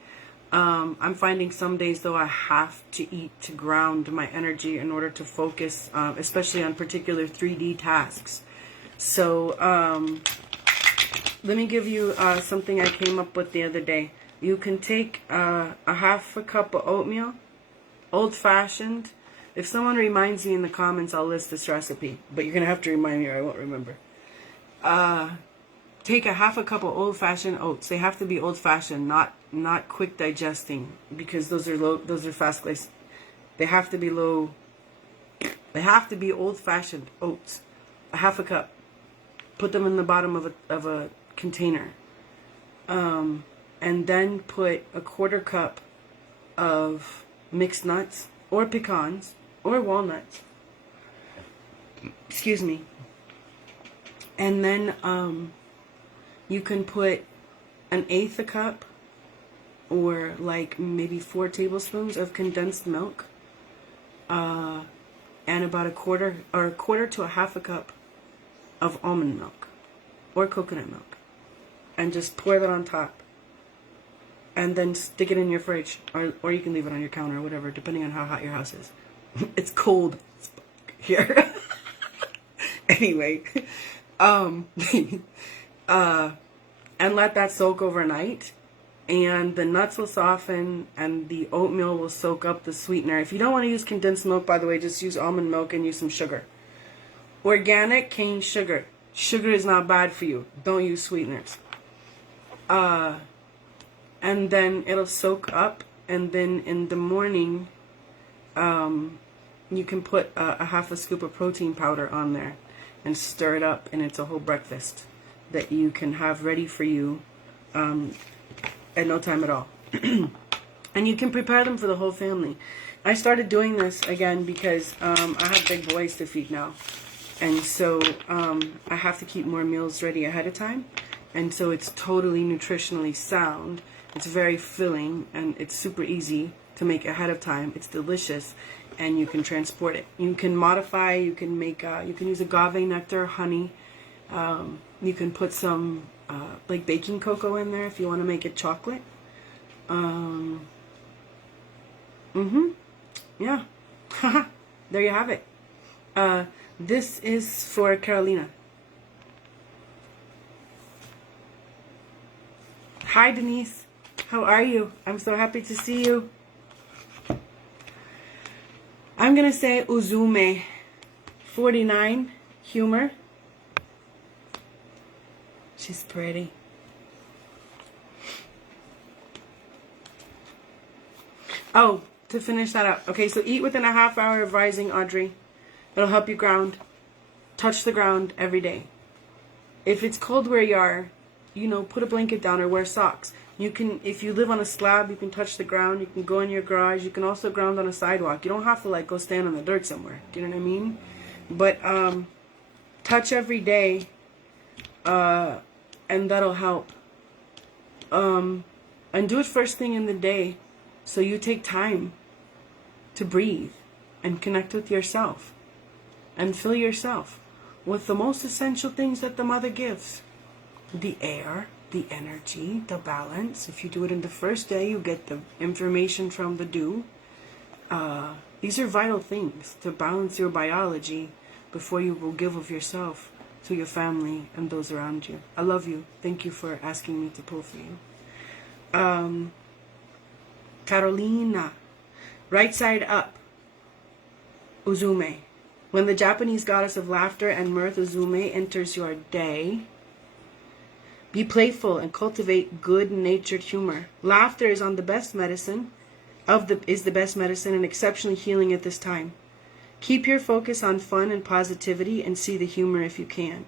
I'm finding some days, though, I have to eat to ground my energy in order to focus, especially on particular 3D tasks. So, let me give you something I came up with the other day. You can take a half a cup of oatmeal, old-fashioned. If someone reminds me in the comments, I'll list this recipe. But you're going to have to remind me or I won't remember. Take a half a cup of old-fashioned oats. They have to be old-fashioned, not quick digesting, because those are fast glycemic. They have to be low. They have to be old-fashioned oats. A half a cup. Put them in the bottom of a container. And then put a quarter cup of mixed nuts or pecans or walnuts. Excuse me. And then you can put 1/8 a cup or like maybe 4 tablespoons of condensed milk, and about a quarter to a half a cup of almond milk or coconut milk, and just pour that on top. And then stick it in your fridge, or you can leave it on your counter or whatever, depending on how hot your house is. It's cold here. Anyway, and let that soak overnight, and the nuts will soften and the oatmeal will soak up the sweetener. If you don't want to use condensed milk, by the way, just use almond milk and use some sugar. Organic cane sugar. Sugar is not bad for you. Don't use sweeteners. And then it'll soak up, and then in the morning, you can put a half a scoop of protein powder on there and stir it up, and it's a whole breakfast that you can have ready for you at no time at all. And you can prepare them for the whole family. I started doing this again because I have big boys to feed now, and so I have to keep more meals ready ahead of time, and so it's totally nutritionally sound. It's very filling, and it's super easy to make ahead of time. It's delicious, and you can transport it. You can modify. You can make. You can use agave nectar, honey. You can put some like baking cocoa in there if you want to make it chocolate. Yeah. There you have it. This is for Carolina. Hi, Denise. How are you? I'm so happy to see you. I'm going to say Uzume. 49. Humor. She's pretty. Oh, to finish that up. Okay, so eat within a half hour of rising, Audrey. It'll help you ground. Touch the ground every day. If it's cold where you are, put a blanket down or wear socks. You can, if you live on a slab, you can touch the ground. You can go in your garage. You can also ground on a sidewalk. You don't have to go stand on the dirt somewhere. Do you know what I mean? But touch every day, and that'll help. And do it first thing in the day, so you take time to breathe and connect with yourself and fill yourself with the most essential things that the mother gives. The air, the energy, the balance. If you do it in the first day, you get the information from the dew. These are vital things to balance your biology before you will give of yourself to your family and those around you. I love you. Thank you for asking me to pull for you. Carolina. Right side up. Uzume. When the Japanese goddess of laughter and mirth, Uzume, enters your day, be playful and cultivate good-natured humor. Laughter is the best medicine and exceptionally healing at this time. Keep your focus on fun and positivity and see the humor if you can.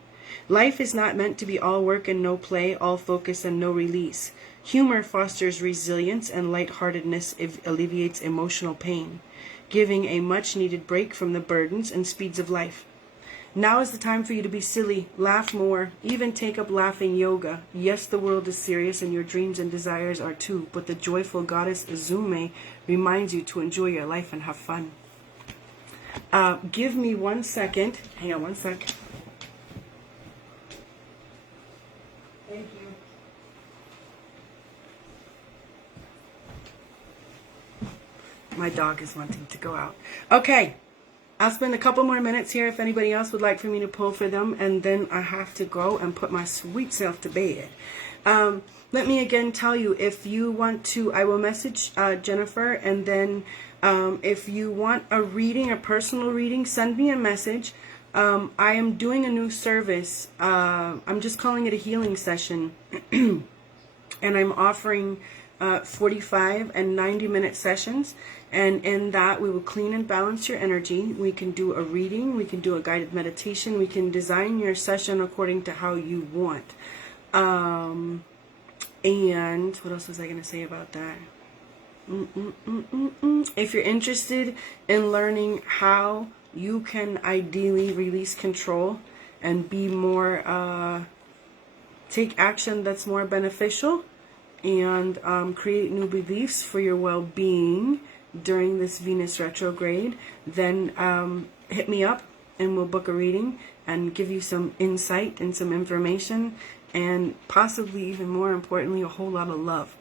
Life is not meant to be all work and no play, all focus and no release. Humor fosters resilience, and lightheartedness alleviates emotional pain, giving a much-needed break from the burdens and speeds of life. Now is the time for you to be silly, laugh more, even take up laughing yoga. Yes, the world is serious and your dreams and desires are too, but the joyful goddess Uzume reminds you to enjoy your life and have fun. Give me 1 second. Hang on 1 sec. Thank you. My dog is wanting to go out. Okay. I'll spend a couple more minutes here if anybody else would like for me to pull for them, and then I have to go and put my sweet self to bed. Let me again tell you, if you want to, I will message Jennifer, and then if you want a reading, a personal reading, send me a message. I am doing a new service. I'm just calling it a healing session, and I'm offering 45 and 90-minute sessions, and in that we will clean and balance your energy. We can do a reading, we can do a guided meditation, we can design your session according to how you want. And what else was I going to say about that? If you're interested in learning how you can ideally release control and be more, take action that's more beneficial, and create new beliefs for your well-being during this Venus retrograde, then hit me up and we'll book a reading and give you some insight and some information, and possibly even more importantly, a whole lot of love.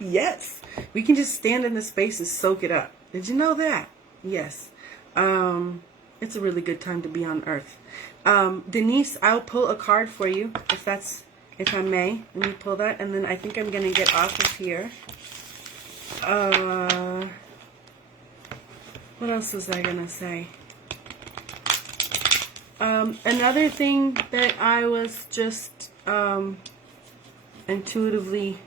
Yes, we can just stand in the space and soak it up. Did you know that? Yes. It's a really good time to be on Earth. Denise, I'll pull a card for you if I may. Let me pull that, and then I think I'm going to get off of here. What else was I going to say? Another thing that I was just intuitively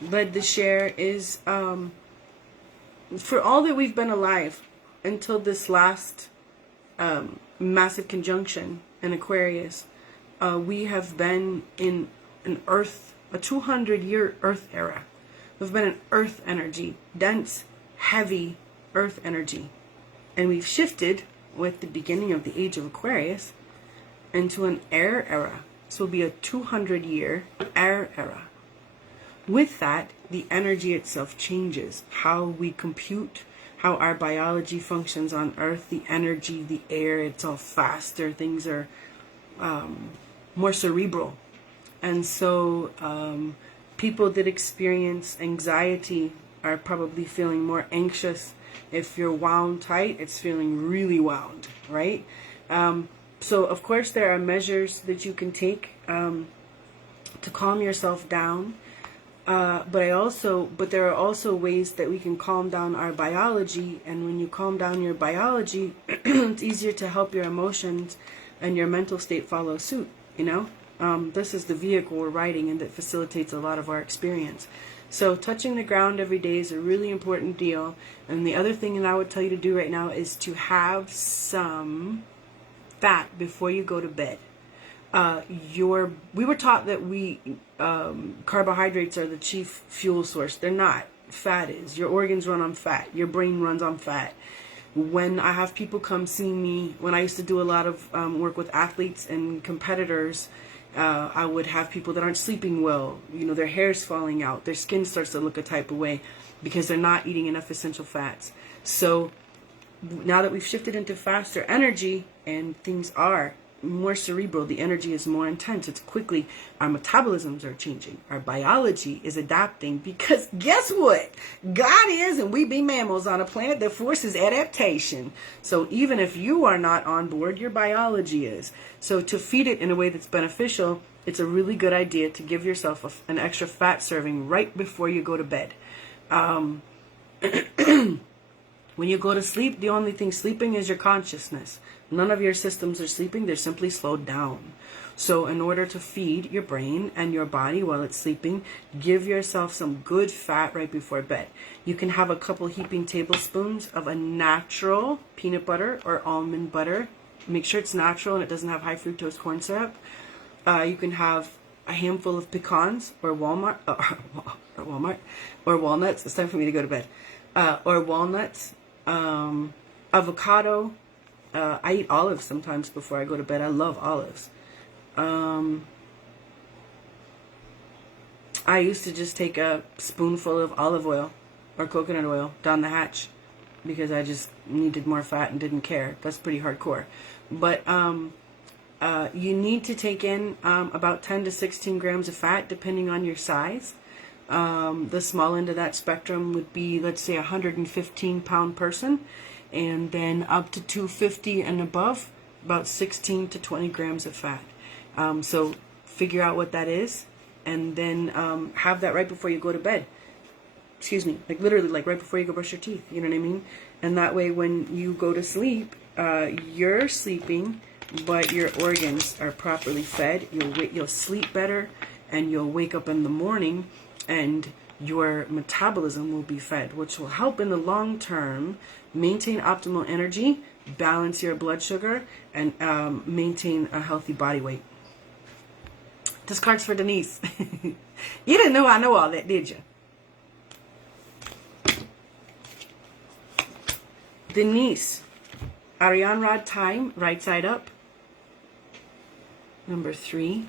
led to share is for all that we've been alive until this last massive conjunction in Aquarius, we have been in an Earth, a 200-year Earth era. We've been in Earth energy, dense, heavy Earth energy. And we've shifted with the beginning of the age of Aquarius into an air era. So it'll be a 200-year air era. With that, the energy itself changes. How we compute, how our biology functions on Earth, the energy, the air, it's all faster. Things are more cerebral. And so people that experience anxiety are probably feeling more anxious. If you're wound tight, it's feeling really wound, right? So of course there are measures that you can take to calm yourself down. But there are also ways that we can calm down our biology, and when you calm down your biology, it's easier to help your emotions and your mental state follow suit, you know? This is the vehicle we're riding, and that facilitates a lot of our experience. So touching the ground every day is a really important deal. And the other thing that I would tell you to do right now is to have some fat before you go to bed. We were taught that carbohydrates are the chief fuel source. They're not. Fat is. Your organs run on fat. Your brain runs on fat. When I have people come see me, when I used to do a lot of work with athletes and competitors, I would have people that aren't sleeping well. You know, their hair's falling out. Their skin starts to look a type of way because they're not eating enough essential fats. So now that we've shifted into faster energy and things are more cerebral, the energy is more intense, it's quickly, our metabolisms are changing, our biology is adapting, because guess what? God is, and we be mammals on a planet that forces adaptation. So even if you are not on board, your biology is. So to feed it in a way that's beneficial, it's a really good idea to give yourself an extra fat serving right before you go to bed. When you go to sleep, the only thing sleeping is your consciousness. None of your systems are sleeping, they're simply slowed down. So in order to feed your brain and your body while it's sleeping, give yourself some good fat right before bed. You can have a couple heaping tablespoons of a natural peanut butter or almond butter. Make sure it's natural and it doesn't have high fructose corn syrup. You can have a handful of pecans or walnuts. It's time for me to go to bed. Or walnuts, avocado. I eat olives sometimes before I go to bed. I love olives. I used to just take a spoonful of olive oil or coconut oil down the hatch because I just needed more fat and didn't care. That's pretty hardcore. But you need to take in about 10 to 16 grams of fat depending on your size. The small end of that spectrum would be, let's say, a 115-pound person, and then up to 250 and above, about 16 to 20 grams of fat. So figure out what that is, and then have that right before you go to bed. Excuse me, like literally, like right before you go brush your teeth. You know what I mean? And that way, when you go to sleep, you're sleeping, but your organs are properly fed. You'll sleep better, and you'll wake up in the morning, and your metabolism will be fed, which will help in the long term maintain optimal energy, balance your blood sugar, and maintain a healthy body weight. This card's for Denise. You didn't know I know all that, did you? Denise, Ariane Rod time, right side up. Number 3.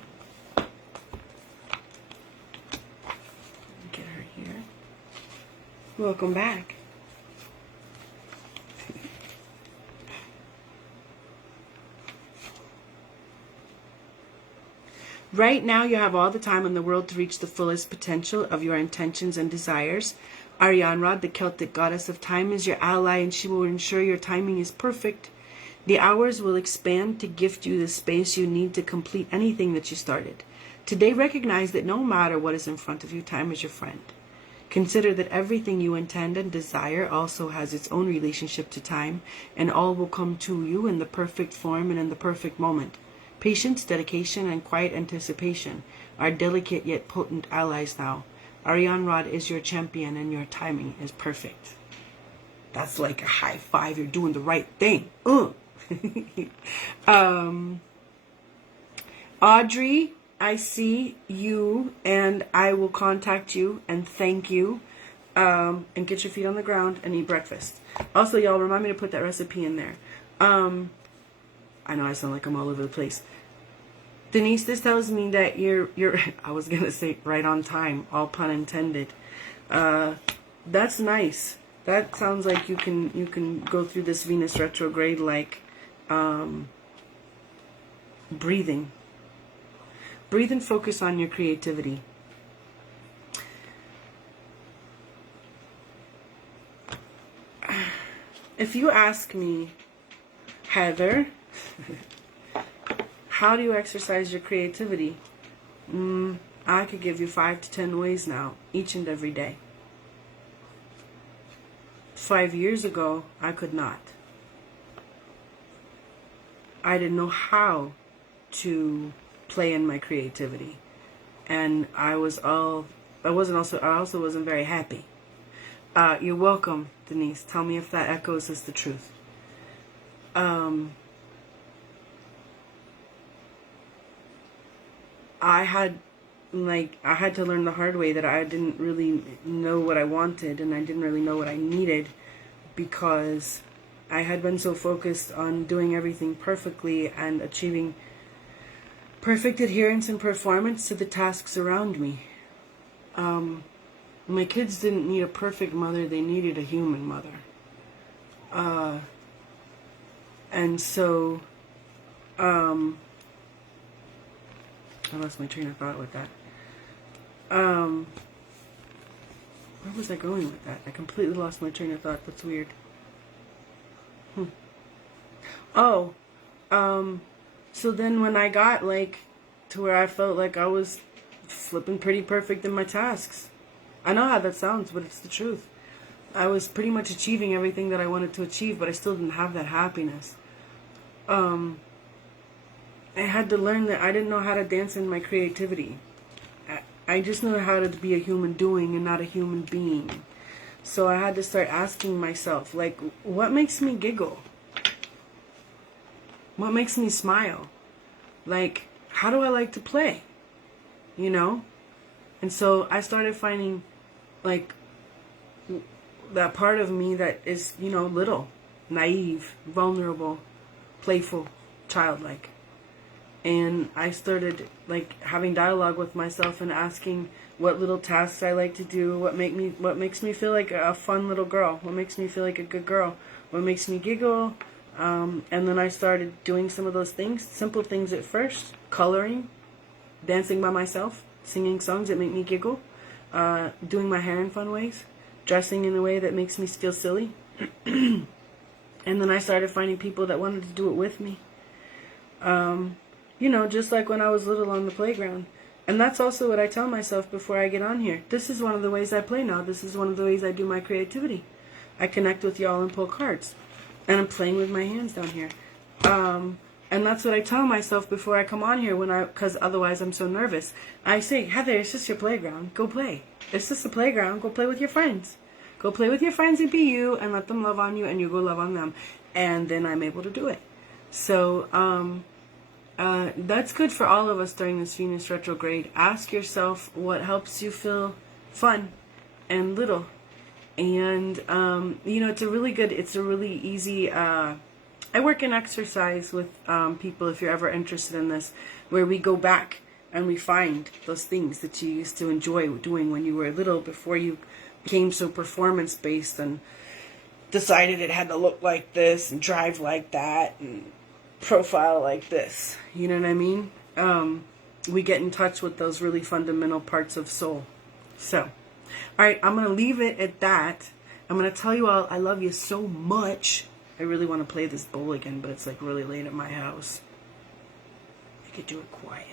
Get her here. Welcome back. Right now, you have all the time in the world to reach the fullest potential of your intentions and desires. Ariane Rod, the Celtic goddess of time, is your ally, and she will ensure your timing is perfect. The hours will expand to gift you the space you need to complete anything that you started. Today, recognize that no matter what is in front of you, time is your friend. Consider that everything you intend and desire also has its own relationship to time, and all will come to you in the perfect form and in the perfect moment. Patience, dedication, and quiet anticipation are delicate yet potent allies now. Ariane Rod is your champion, and your timing is perfect. That's like a high five. You're doing the right thing. Audrey, I see you, and I will contact you and thank you, and get your feet on the ground and eat breakfast. Also, y'all, remind me to put that recipe in there. I know I sound like I'm all over the place. Denise, this tells me that you're I was gonna say right on time, all pun intended. That's nice. That sounds like you can go through this Venus retrograde like breathing. Breathe and focus on your creativity. If you ask me, Heather, how do you exercise your creativity? I could give you 5 to 10 ways now, each and every day. 5 years ago, I could not. I didn't know how to play in my creativity, and I also wasn't very happy. You're welcome, Denise. Tell me if that echoes as the truth. I had to learn the hard way that I didn't really know what I wanted, and I didn't really know what I needed, because I had been so focused on doing everything perfectly and achieving perfect adherence and performance to the tasks around me. My kids didn't need a perfect mother, they needed a human mother. And so, I lost my train of thought with that. Where was I going with that? I completely lost my train of thought. That's weird. So then when I got to where I felt like I was flipping pretty perfect in my tasks. I know how that sounds, but it's the truth. I was pretty much achieving everything that I wanted to achieve, but I still didn't have that happiness. I had to learn that I didn't know how to dance in my creativity. I just knew how to be a human doing and not a human being. So I had to start asking myself, what makes me giggle? What makes me smile? How do I like to play? You know? And so I started finding, that part of me that is, little, naive, vulnerable, playful, childlike. And I started having dialogue with myself and asking what little tasks I like to do, what makes me feel like a fun little girl, what makes me feel like a good girl, what makes me giggle. And then I started doing some of those things, simple things at first, coloring, dancing by myself, singing songs that make me giggle, doing my hair in fun ways, dressing in a way that makes me feel silly. And then I started finding people that wanted to do it with me. You know, just like when I was little on the playground. And that's also what I tell myself before I get on here. This is one of the ways I play now. This is one of the ways I do my creativity. I connect with y'all and pull cards. And I'm playing with my hands down here. And that's what I tell myself before I come on here, because otherwise I'm so nervous. I say, Heather, it's just your playground. Go play. It's just a playground. Go play with your friends. Go play with your friends and be you, and let them love on you, and you go love on them. And then I'm able to do it. So, that's good for all of us during this Venus retrograde. Ask yourself what helps you feel fun and little. And, you know, it's a really easy, I work in exercise with people, if you're ever interested in this, where we go back and we find those things that you used to enjoy doing when you were little, before you became so performance-based and decided it had to look like this and drive like that and profile like this. You know what I mean? We get in touch with those really fundamental parts of soul. So, alright, I'm going to leave it at that. I'm going to tell you all I love you so much. I really want to play this bowl again, but it's like really late at my house. I could do it quiet.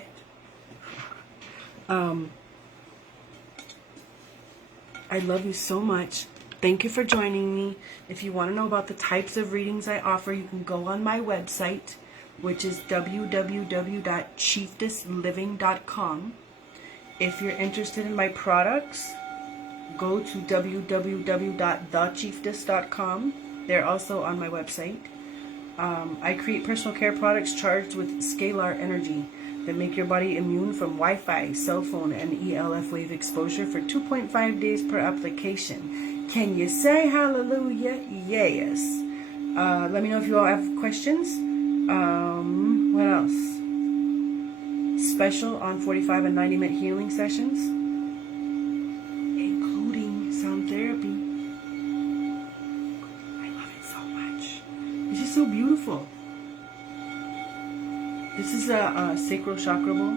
I love you so much. Thank you for joining me. If you want to know about the types of readings I offer, you can go on my website, which is www.chieftessliving.com. If you're interested in my products, go to www.thechieftess.com. They're also on my website. I create personal care products charged with scalar energy that make your body immune from Wi-Fi, cell phone, and ELF wave exposure for 2.5 days per application. Can you say hallelujah? Yes. Let me know if you all have questions. What else? Special on 45 and 90-minute healing sessions, including sound therapy. It's just so beautiful. This is a sacral chakra bowl.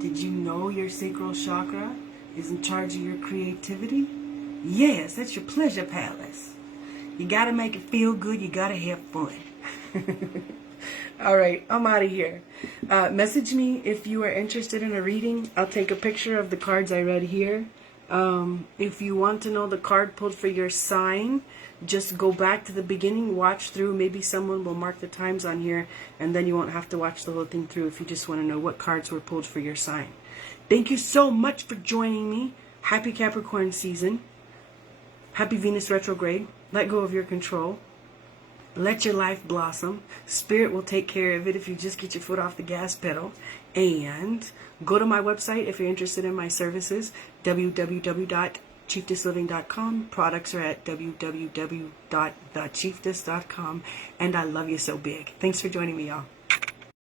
Did you know your sacral chakra is in charge of your creativity? Yes, that's your pleasure palace. You gotta make it feel good. You gotta have fun. Alright, I'm out of here. Message me if you are interested in a reading. I'll take a picture of the cards I read here. If you want to know the card pulled for your sign, just go back to the beginning, watch through. Maybe someone will mark the times on here, and then you won't have to watch the whole thing through if you just want to know what cards were pulled for your sign. Thank you so much for joining me. Happy Capricorn season. Happy Venus retrograde. Let go of your control. Let your life blossom. Spirit will take care of it if you just get your foot off the gas pedal. And go to my website if you're interested in my services, www.chieftessliving.com. Products are at www.thechieftess.com. And I love you so big. Thanks for joining me, y'all.